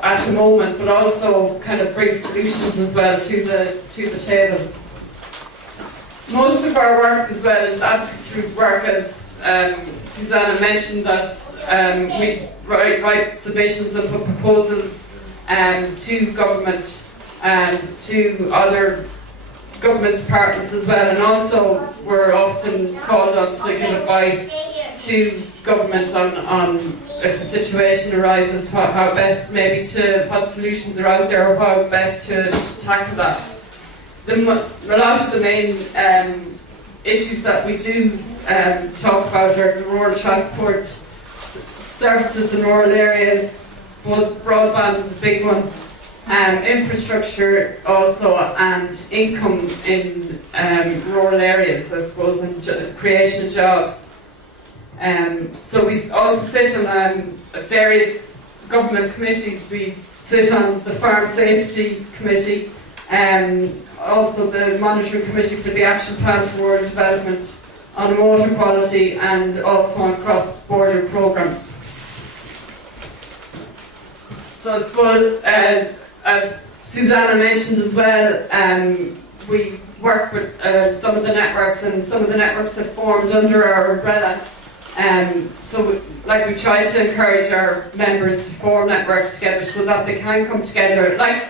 at the moment, but also kind of bring solutions as well to the table. Most of our work as well is advocacy work, as Susanna mentioned, that we write submissions and put proposals to government and to other government departments as well, and also we're often called on to give advice to government on if a situation arises, how best maybe what solutions are out there or how best to tackle that. A lot of the main issues that we do talk about are the rural transport services in rural areas. I suppose broadband is a big one. Infrastructure also, and income in rural areas, I suppose, and creation of jobs. So we also sit on various government committees. We sit on the Farm Safety Committee, also the Monitoring Committee for the Action Plan for Rural Development, on water quality, and also on cross-border programmes. So I suppose, as Susanna mentioned as well, we work with some of the networks, and some of the networks have formed under our umbrella. So we try to encourage our members to form networks together so that they can come together, like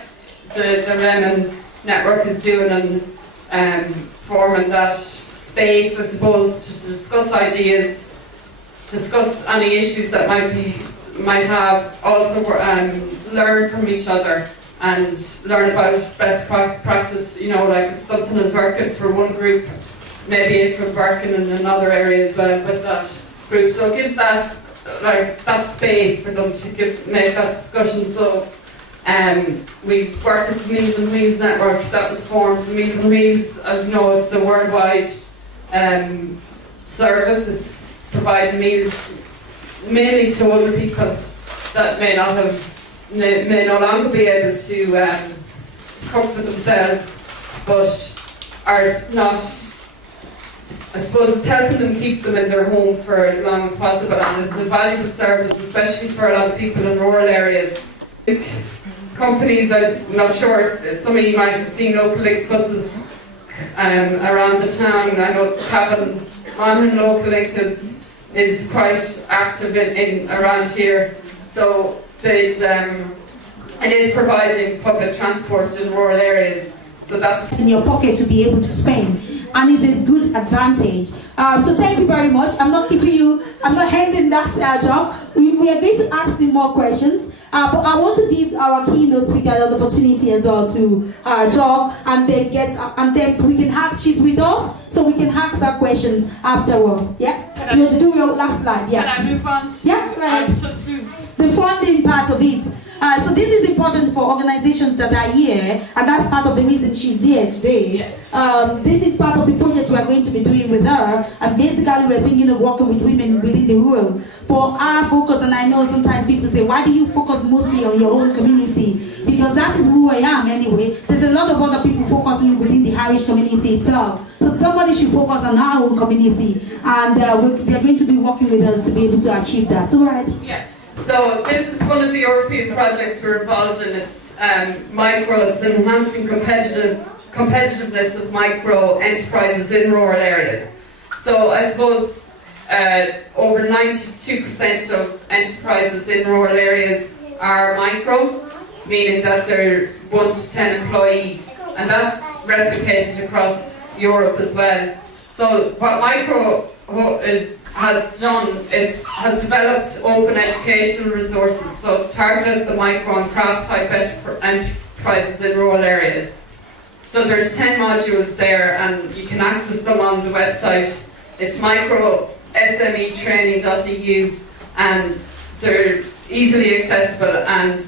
the Remen network is doing, and forming that space, I suppose, to discuss ideas, discuss any issues that might have, also learn from each other and learn about best practice. You know, like if something is working for one group, maybe it could work in another area as well with that group. So it gives that space for them to make that discussion. So we work with the Meals on Wheels network that was formed. The Meals on Wheels, as you know, it's a worldwide service. It's providing meals mainly to older people that may no longer be able to cook for themselves, but are not, I suppose it's helping them keep them in their home for as long as possible, and it's a valuable service, especially for a lot of people in rural areas. Companies, I'm not sure, some of you might have seen local link buses around the town. I know Cavan Monaghan Local Link is quite active in around here. So it is providing public transport in rural areas. So that's in your pocket to be able to spend, and it's a good advantage. So thank you very much. I'm not keeping you, I'm not handing that job. We are going to ask him more questions, but I want to give our keynote speaker an opportunity as well to talk, and then we can ask, she's with us, so we can ask her questions afterward. Yeah? You want to do your last slide? Yeah. Can I move on to just move the funding part of it? So this is important for organizations that are here, and that's part of the reason she's here today. This is part of the project we are going to be doing with her, and basically we're thinking of working with women within the rural. For our focus, and I know sometimes people say, why do you focus mostly on your own community? Because that is who I am anyway. There's a lot of other people focusing within the Irish community itself. So somebody should focus on our own community, and they're going to be working with us to be able to achieve that. All right? Yeah. So this is one of the European projects we're involved in. It's it's enhancing competitiveness of micro enterprises in rural areas. So I suppose over 92% of enterprises in rural areas are micro, meaning that they're 1 to 10 employees, and that's replicated across Europe as well. So what micro has done, has developed open educational resources, so it's targeted at the micro and craft type enterprises in rural areas. So there's 10 modules there, and you can access them on the website. It's microsmetraining.eu, and they're easily accessible and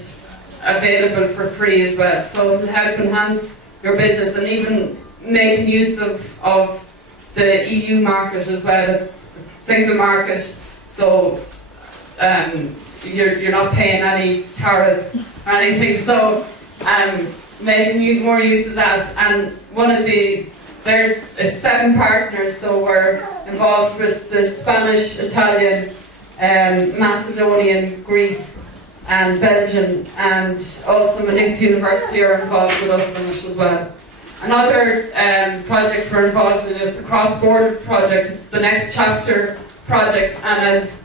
available for free as well. So it'll help enhance your business, and even making use of the EU market as well. It's single market, so you're not paying any tariffs or anything, so making more use of that. And it's 7 partners, so we're involved with the Spanish, Italian, Macedonian, Greece and Belgium, and also Maynooth University are involved with us in it as well. Another project we're involved in, it's a cross-border project. It's the Next Chapter project, and as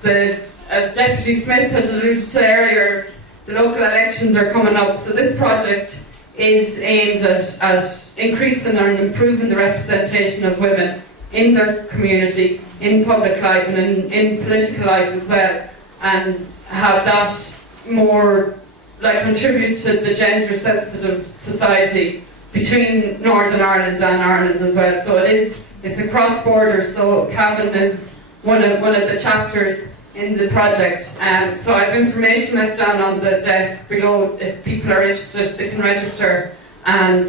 Deputy Smith had alluded to earlier, the local elections are coming up. So this project is aimed at increasing and improving the representation of women in their community, in public life and in political life as well, and have that more contribute to the gender-sensitive society between Northern Ireland and Ireland as well. So it's a cross-border, so Cavan is one of the chapters in the project. So I have information left down on the desk below. If people are interested, they can register, and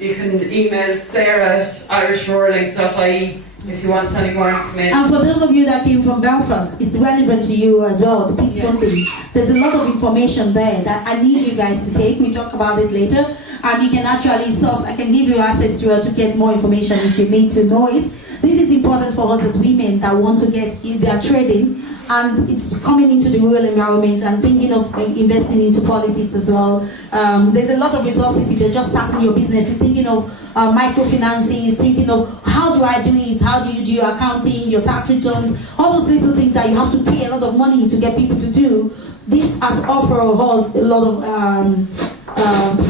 you can email Sarah at irishruralink.ie if you want any more information. And for those of you that came from Belfast, it's relevant to you as well, the peace funding. There's a lot of information there that I need you guys to take. We talk about it later, and you can actually source. I can give you access to it to get more information if you need to know it. This is important for us as women that want to get in their trading, and it's coming into the rural environment and thinking of investing into politics as well. There's a lot of resources if you're just starting your business, you're thinking of microfinances, thinking of how do I do it, how do you do your accounting, your tax returns, all those little things that you have to pay a lot of money to get people to do. This has offered us a lot of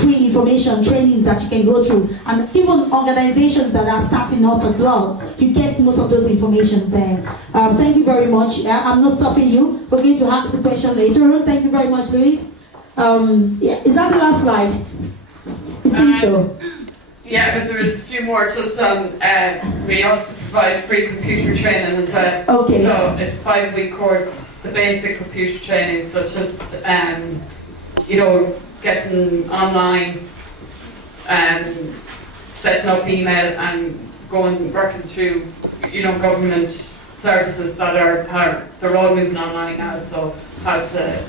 free information, trainings that you can go through, and even organizations that are starting up as well. You get most of those information there. Thank you very much. I'm not stopping you. We're going to ask the question later. Thank you very much, Louis. Is that the last slide? I think so. Yeah, but there is a few more just on, we also provide free computer training as well. Okay. So it's a 5-week course, the basic computer training, such as, getting online, setting up email and working through, government services that they're all moving online now, so how to...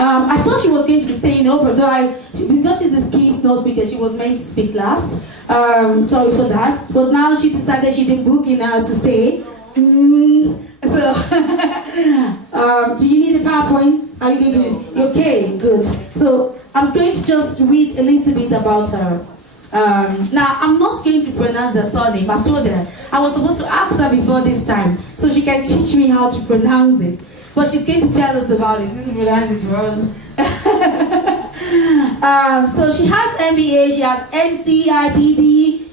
I thought she was going to be staying over, so because she's a keynote speaker, she was meant to speak last. Sorry for that, but now she decided she didn't book in to stay. So, do you need the PowerPoints? Are you going to? Okay, good. So I'm going to just read a little bit about her. Now, I'm not going to pronounce her surname. I've told her. I was supposed to ask her before this time, so she can teach me how to pronounce it. But she's going to tell us about it. She's going to pronounce it wrong. So she has MBA, she has MCIPD,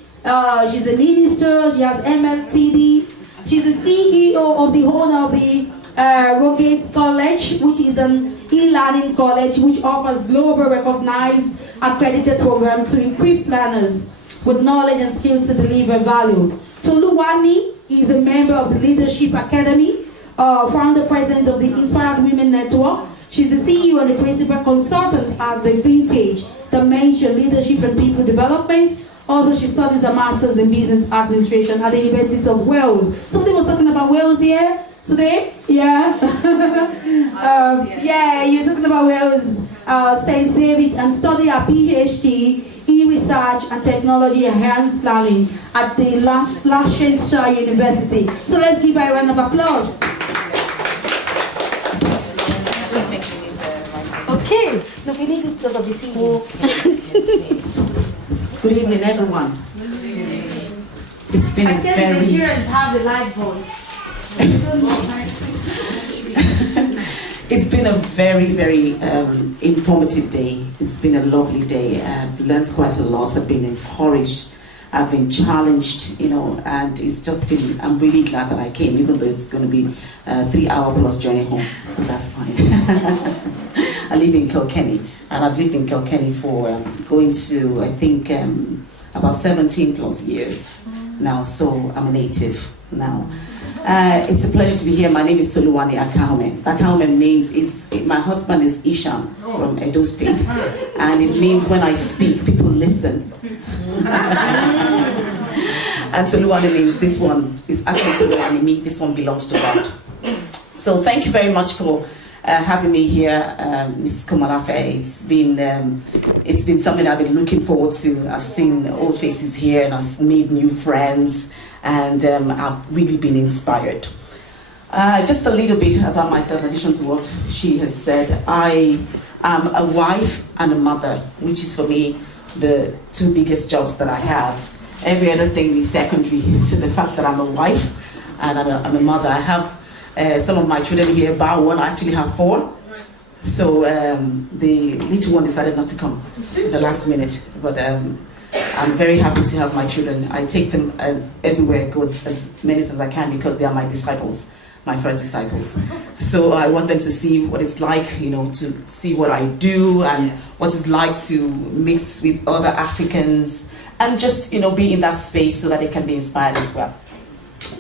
she's a minister, she has MLTD. She's the CEO of the owner of the Rogate College, which is an e-learning college which offers global recognized accredited programs to equip learners with knowledge and skills to deliver value. Toluwani is a member of the Leadership Academy, founder president of the Inspired Women Network. She's the CEO and the principal consultant at the Vintage Dimension Leadership and People Development. Also, she studies a master's in business administration at the University of Wales. Somebody was talking about Wales here today? Yeah? Yeah, you're talking about Wales, St. David, and study a PhD e-research and technology enhanced learning at the Lancaster University. So let's give her a round of applause. Okay, no, we need it because of the team. Good evening, everyone. It's been a very... Nigerians have a light voice. It's been a very, very informative day. It's been a lovely day. I've learned quite a lot. I've been encouraged. I've been challenged, you know, and it's just been, I'm really glad that I came, even though it's going to be a 3-hour plus journey home. But that's fine. I live in Kilkenny, and I've lived in Kilkenny for going to, I think, about 17 plus years now, so I'm a native now. It's a pleasure to be here. My name is Toluwani Akaume. Akaume means, my husband is Isham from Edo State, and it means when I speak, people listen. And Toluwani means this one is actually Toluwani, me, this one belongs to God. So thank you very much for having me here, Mrs. Komalafe. It's been something I've been looking forward to. I've seen old faces here, and I've made new friends, and I've really been inspired. Just a little bit about myself, in addition to what she has said. I am a wife and a mother, which is for me the 2 biggest jobs that I have. Every other thing is secondary to the fact that I'm a wife and I'm a mother. I have some of my children here, bar one, I actually have 4. So the little one decided not to come at the last minute, but I'm very happy to have my children. I take them everywhere it goes, as many as I can, because they are my disciples, my first disciples. So I want them to see what it's like, you know, to see what I do and what it's like to mix with other Africans and just, you know, be in that space so that they can be inspired as well.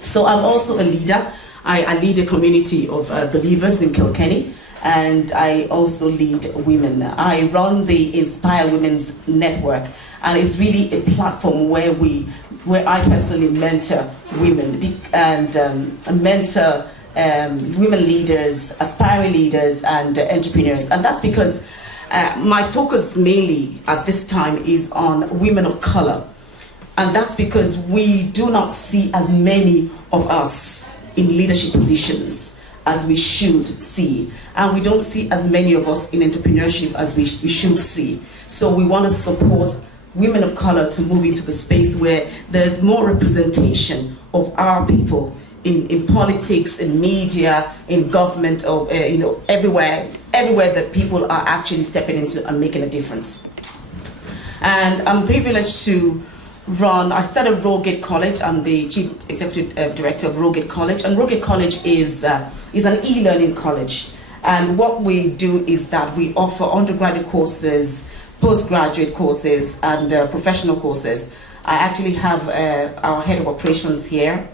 So I'm also a leader. I lead a community of believers in Kilkenny, and I also lead women. I run the Inspire Women's Network, and it's really a platform where I personally mentor women and mentor women leaders, aspiring leaders, and entrepreneurs. And that's because my focus mainly at this time is on women of color. And that's because we do not see as many of us in leadership positions as we should see. And we don't see as many of us in entrepreneurship as we should see. So we want to support women of color to move into the space where there's more representation of our people in politics, in media, in government, or you know, everywhere that people are actually stepping into and making a difference. And I'm privileged to I started Rogate College. I'm the Chief Executive Director of Rogate College, and Rogate College is an e-learning college. And what we do is that we offer undergraduate courses, postgraduate courses, and professional courses. I actually have our head of operations here,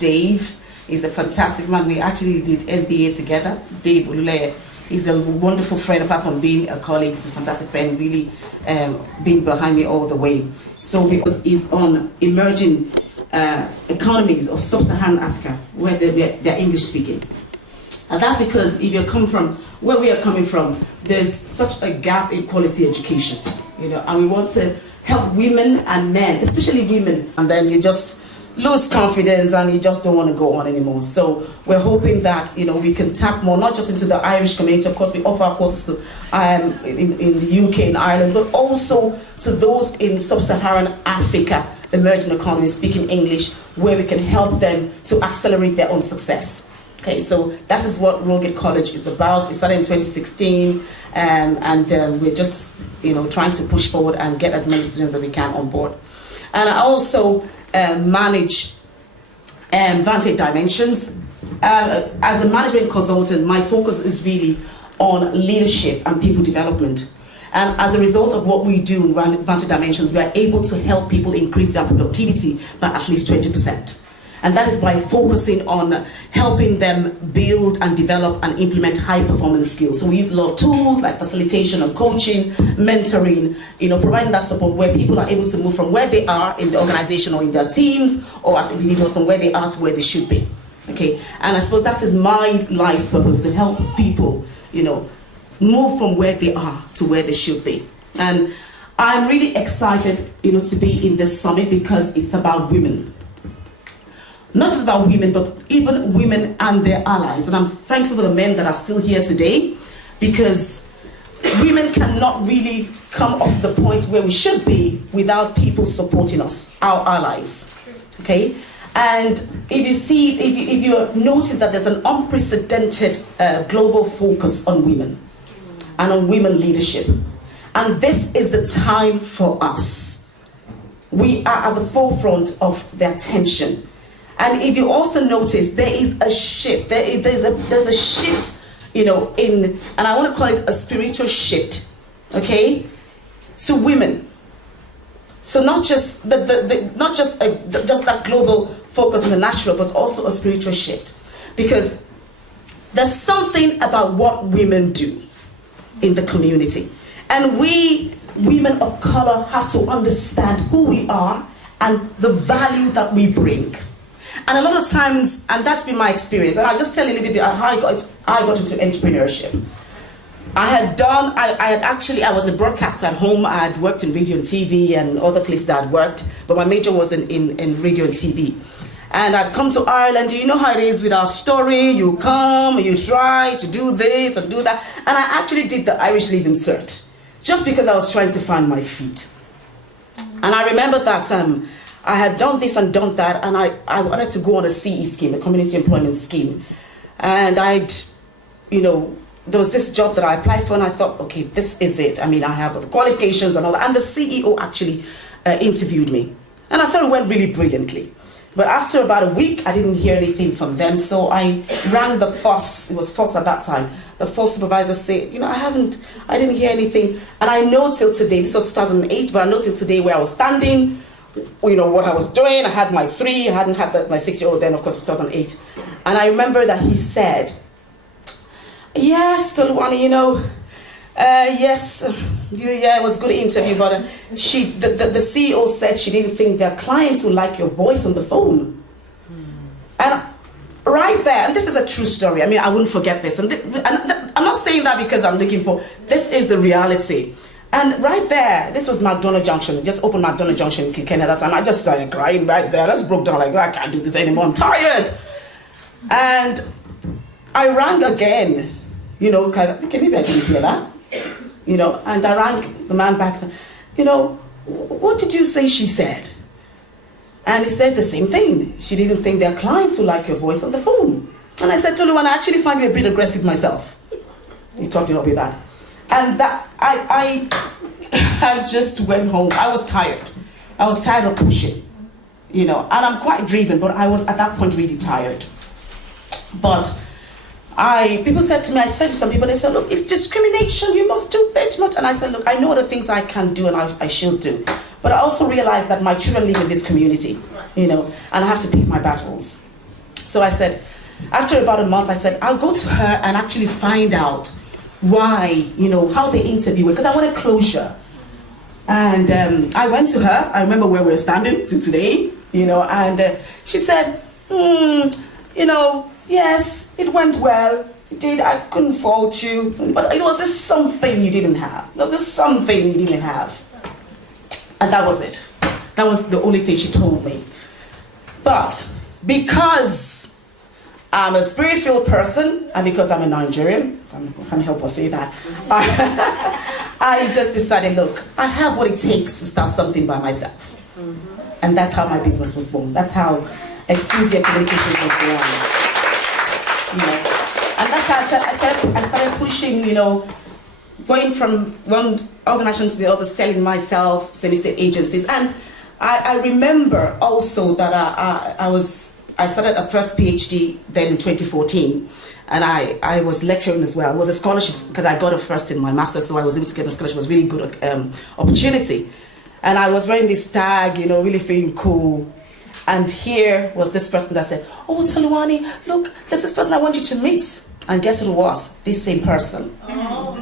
Dave. Is a fantastic man. We actually did MBA together. Dave Ulule is a wonderful friend, apart from being a colleague. He's a fantastic friend, really being behind me all the way. So is on emerging economies of sub-Saharan Africa, where they're English speaking. And that's because if you come from where we are coming from, there's such a gap in quality education, you know, and we want to help women and men, especially women, and then you just lose confidence and you just don't want to go on anymore. So we're hoping that, you know, we can tap more, not just into the Irish community. Of course, we offer our courses to in the UK and Ireland, but also to those in sub-Saharan Africa, emerging economies speaking English, where we can help them to accelerate their own success. Okay, so that is what Rogate College is about. It started in 2016, and we're just, trying to push forward and get as many students as we can on board. And I also manage Vantage Dimensions. As a management consultant, my focus is really on leadership and people development. And as a result of what we do in Vantage Dimensions, we are able to help people increase their productivity by at least 20%. And that is by focusing on helping them build and develop and implement high performance skills. So we use a lot of tools like facilitation and coaching, mentoring, providing that support where people are able to move from where they are in the organization or in their teams or as individuals from where they are to where they should be. Okay, and I suppose that is my life's purpose, to help people, move from where they are to where they should be. And I'm really excited, to be in this summit because it's about women. Not just about women, but even women and their allies. And I'm thankful for the men that are still here today, because women cannot really come off the point where we should be without people supporting us, our allies. Okay? And if you have noticed that there's an unprecedented global focus on women and on women leadership. And this is the time for us. We are at the forefront of the attention. And if you also notice, there is a shift. There's a shift, and I want to call it a spiritual shift, okay, to women. So not just just that global focus on the natural, but also a spiritual shift, because there's something about what women do in the community, and we women of color have to understand who we are and the value that we bring. And a lot of times, and that's been my experience, and I'll just tell you a little bit about how I got into entrepreneurship. I was a broadcaster at home. I had worked in radio and TV and other places that I'd worked, but my major was in radio and TV. And I'd come to Ireland. Do you know how it is with our story? You come, you try to do this and do that. And I actually did the Irish Leave Insert, just because I was trying to find my feet. And I remember that I had done this and done that, and I wanted to go on a CE scheme, a community employment scheme. And there was this job that I applied for, and I thought, okay, this is it. I mean, I have the qualifications and all that. And the CEO actually interviewed me. And I thought it went really brilliantly. But after about a week, I didn't hear anything from them. So I rang the FOSS, it was FOSS at that time. The FOSS supervisor said, I didn't hear anything. And I know till today, this was 2008, but I know till today where I was standing, what I was doing. I had my 3, I hadn't had my 6-year-old then, of course, 2008. And I remember that he said, yes, Toluwani, yes, it was a good interview, but the CEO said she didn't think their clients would like your voice on the phone. And right there, and this is a true story, I mean, I wouldn't forget this, and I'm not saying that because I'm looking for, this is the reality. And right there, this was McDonald Junction, just opened McDonald Junction in Kilkenny at that time. I just started crying right there. I just broke down like, I can't do this anymore, I'm tired. And I rang again, okay, maybe I didn't hear that, and I rang the man back, what did you say she said? And he said the same thing. She didn't think their clients would like your voice on the phone. And I said, Toluwan, I actually find you a bit aggressive myself. He talked it up with that. And that I just went home. I was tired. I was tired of pushing, and I'm quite driven, but I was at that point really tired. But people said to me, I said to some people, they said, look, it's discrimination, you must do this much. And I said, look, I know the things I can do and I should do. But I also realized that my children live in this community, and I have to pick my battles. So I said, after about a month, I said, I'll go to her and actually find out why, how they interview her, because I wanted closure. And I went to her. I remember where we were standing today, and she said, yes, it went well. It did. I couldn't fault you. But it was just something you didn't have. There was just something you didn't have. And that was it. That was the only thing she told me. But because I'm a spiritual person, and because I'm a Nigerian, I can't help but say that, I just decided, look, I have what it takes to start something by myself. And that's how my business was born. That's how Exclusive Communications was born. you know. And that's how I started pushing, you know, going from one organization to the other, selling myself, semi-state agencies. And I remember also that I started a first PhD then in 2014, and I was lecturing as well. It was a scholarship because I got a first in my master's, so I was able to get a scholarship. It was a really good opportunity. And I was wearing this tag, you know, really feeling cool. And here was this person that said, "Oh, Toluwani, look, there's this person I want you to meet." And guess who it was? This same person. Oh.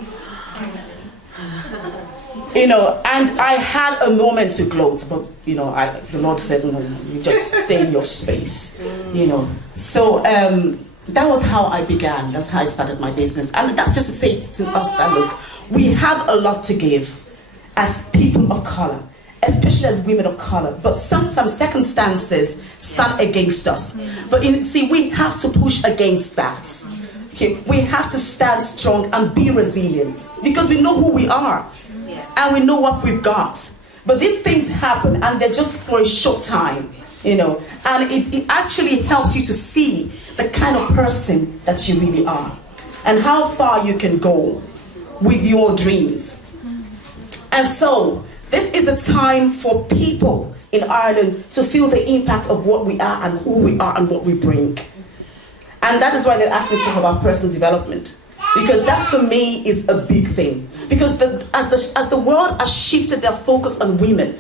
You know, and I had a moment to gloat, but, you know, the Lord said, "No, you just stay in your space," you know. So that was how I began. That's how I started my business. And that's just to say to us that, look, we have a lot to give as people of color, especially as women of color. But sometimes circumstances stand against us. But see, we have to push against that. Okay? We have to stand strong and be resilient because we know who we are. And we know what we've got. But these things happen and they're just for a short time, you know. And it actually helps you to see the kind of person that you really are and how far you can go with your dreams. And so this is a time for people in Ireland to feel the impact of what we are and who we are and what we bring. And that is why they actually talk about personal development. Because that for me is a big thing. Because as the world has shifted their focus on women,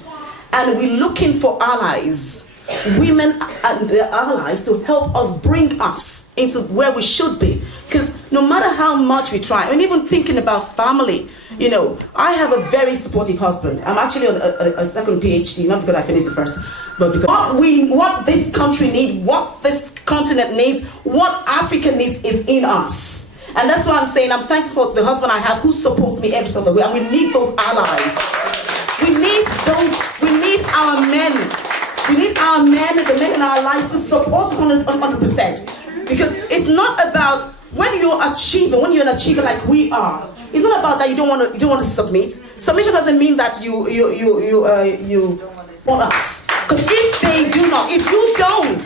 and we're looking for allies, women and their allies to help us bring us into where we should be. Because no matter how much we try, and even thinking about family, you know, I have a very supportive husband. I'm actually on a second PhD, not because I finished the first, but because what this country needs, what this continent needs, what Africa needs is in us. And that's why I'm saying I'm thankful for the husband I have who supports me every single way. And we need those allies. We need our men. We need our men, the men in our lives to support us 100%. Because it's not about when you're an achiever like we are. It's not about that you don't want to submit. Submission doesn't mean that you want us. Because if you don't,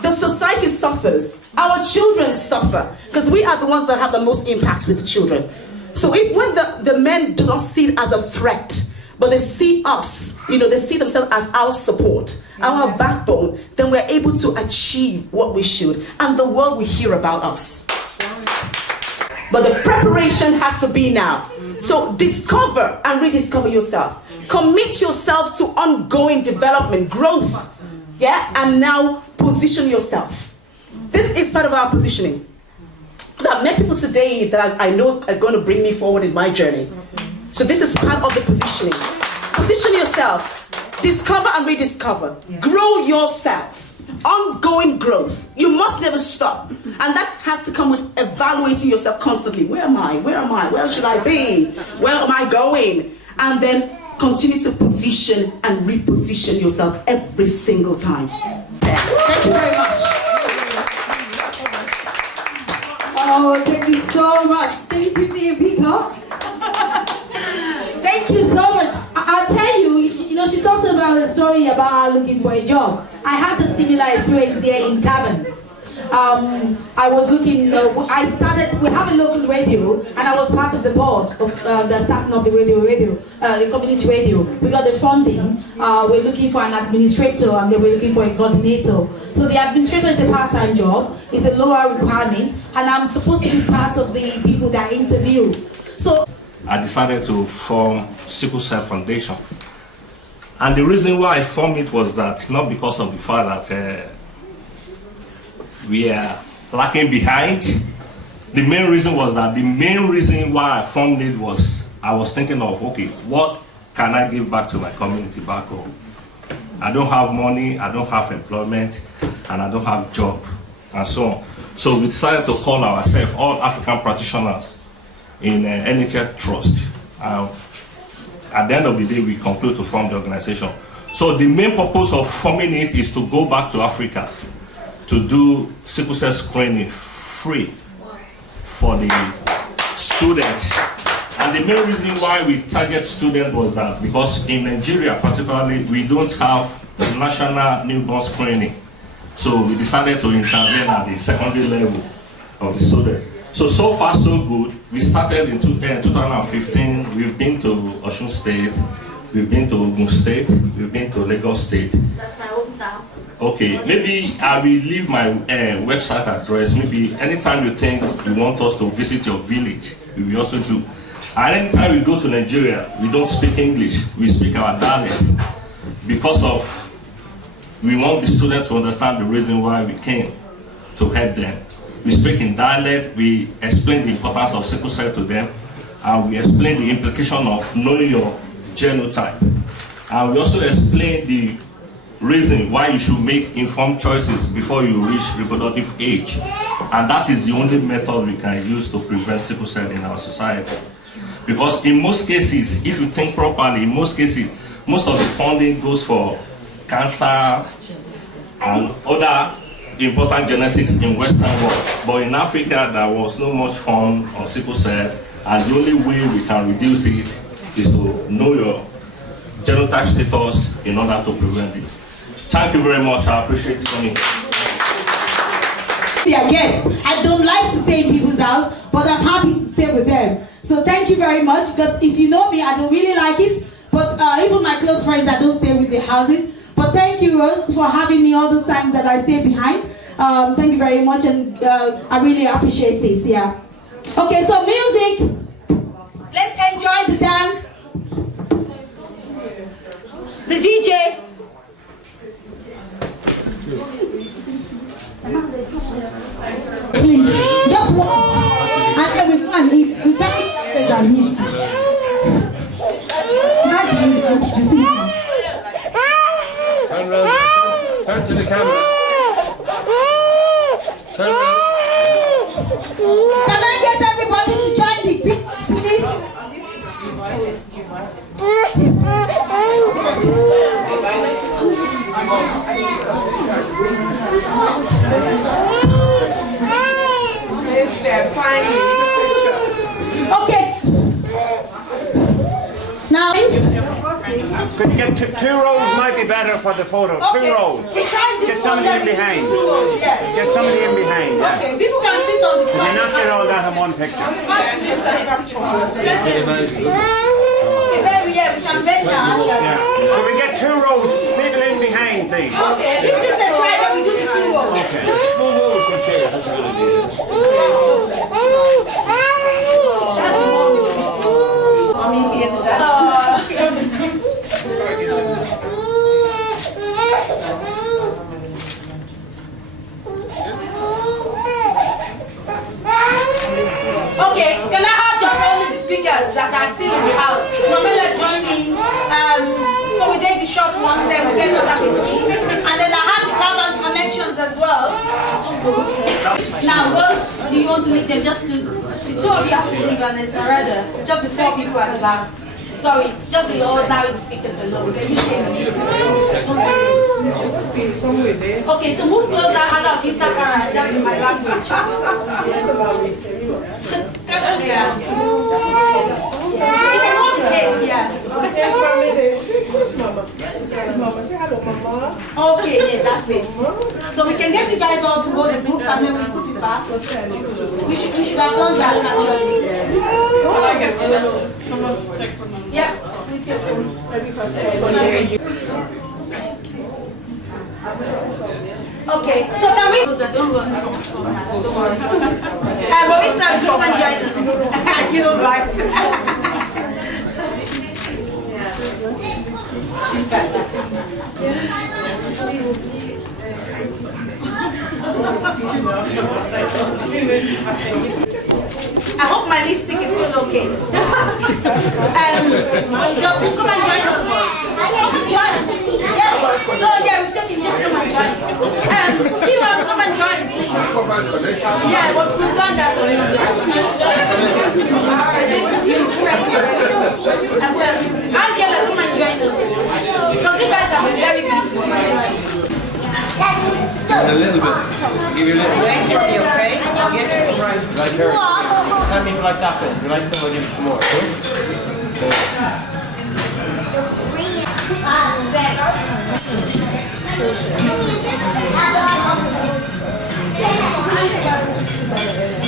the society suffers. Our children suffer because we are the ones that have the most impact with the children. So when the men do not see it as a threat, but they see us, you know, they see themselves as our support, our backbone, then we're able to achieve what we should. And the world will hear about us. But the preparation has to be now. So discover and rediscover yourself. Commit yourself to ongoing development, growth. Yeah, and now position yourself. This is part of our positioning. So I've met people today that I know are going to bring me forward in my journey. So this is part of the positioning. Position yourself. Discover and rediscover. Grow yourself. Ongoing growth. You must never stop. And that has to come with evaluating yourself constantly. Where am I? Where am I? Where should I be? Where am I going? And then continue to position and reposition yourself every single time. Thank you very much. Oh, thank you so much. Thank you, give me a big hug. Thank you so much. I'll tell you, you know, she talked about a story about her looking for a job. I had a similar experience here in Cavan. I was looking, we have a local radio, and I was part of the board of the starting of the the community radio. We got the funding, we're looking for an administrator, and then we're looking for a coordinator. So the administrator is a part-time job, it's a lower requirement, and I'm supposed to be part of the people that interview. So I decided to form Sickle Cell Foundation. And the reason why I formed it was that, not because of the fact that we are lacking behind. The main reason was that the main reason why I formed it was I was thinking of, okay, what can I give back to my community back home? I don't have money, I don't have employment, and I don't have job, and so on. So we decided to call ourselves all African practitioners in NHS Trust. At the end of the day, we conclude to form the organization. So the main purpose of forming it is to go back to Africa to do sickle cell screening free for the students. And the main reason why we target students was that because in Nigeria particularly, we don't have national newborn screening. So we decided to intervene at the secondary level of the student. So far so good. We started in 2015. We've been to Osun State, we've been to Ogun State, we've been to Lagos State. That's my hometown. Okay, maybe I will leave my website address. Maybe anytime you think you want us to visit your village, we will also do. And anytime we go to Nigeria, we don't speak English, we speak our dialects. Because of, we want the students to understand the reason why we came, to help them. We speak in dialect, we explain the importance of sickle cell to them, and we explain the implication of knowing your genotype. And we also explain the reason why you should make informed choices before you reach reproductive age. And that is the only method we can use to prevent sickle cell in our society. Because in most cases, if you think properly, in most cases, most of the funding goes for cancer and other important genetics in Western world. But in Africa, there was no much fund on sickle cell, and the only way we can reduce it is to know your genotype status in order to prevent it. Thank you very much. I appreciate you coming. Their guests. I don't like to stay in people's house, but I'm happy to stay with them. So thank you very much, because if you know me, I don't really like it, but even my close friends, I don't stay with their houses. But thank you, Rose, for having me all those times that I stay behind. Thank you very much, and I really appreciate it, yeah. Okay, so music. Let's enjoy the dance. The DJ. Please, just one. And then we go and eat. We can eat and eat. Turn to the camera. Turn around. Can I get everybody to join the beat, please? Okay. Now, could you get two rows? Might be better for the photo. Okay. 2 rows. Get somebody in behind. Yeah. Get somebody in behind. Yeah. Okay. People can sit on the You front. cannot get all that in one picture. Yeah, we can bend down. Yeah. Could we get 2 rows? People in behind, please. Okay. This is the try that we do the 2 rows. Okay. Okay, can I have just only the speakers that are still in the house? Pamela joining. So we take the short ones, then we get other people. And then I have the carbon connections as well. Now, those, do you want to leave them? Just the 2 of you have to leave, and it's rather just the 4 people at the back. Sorry, just the ordinary speakers alone. Can you stay? Okay, so move closer. Hello, Kisakara. That's in my language. Yeah. You can hold the cake, yeah. Okay, yeah, that's it. So we can get you guys all to hold the books and then we put it back. We should have done that actually. Can I get someone to take from them? Yeah, with your phone. Okay, so can we? Don't run. But we start Joe and Jason. You know, right? I hope my lipstick is still okay. Johnson, come and join us. Come and join us. Yeah. No, yeah, we've taken just come and join. Kiran, come and join. Yeah, well, we've done that already. This is you. As well. Angela, come and join us. Because you guys have been very busy. Come and join. A little bit. Give you a little bit. You okay? I'll get you some rice. Right here. Tell me if you like that bit. If you like some, I'll give you some more. Okay. Sorry.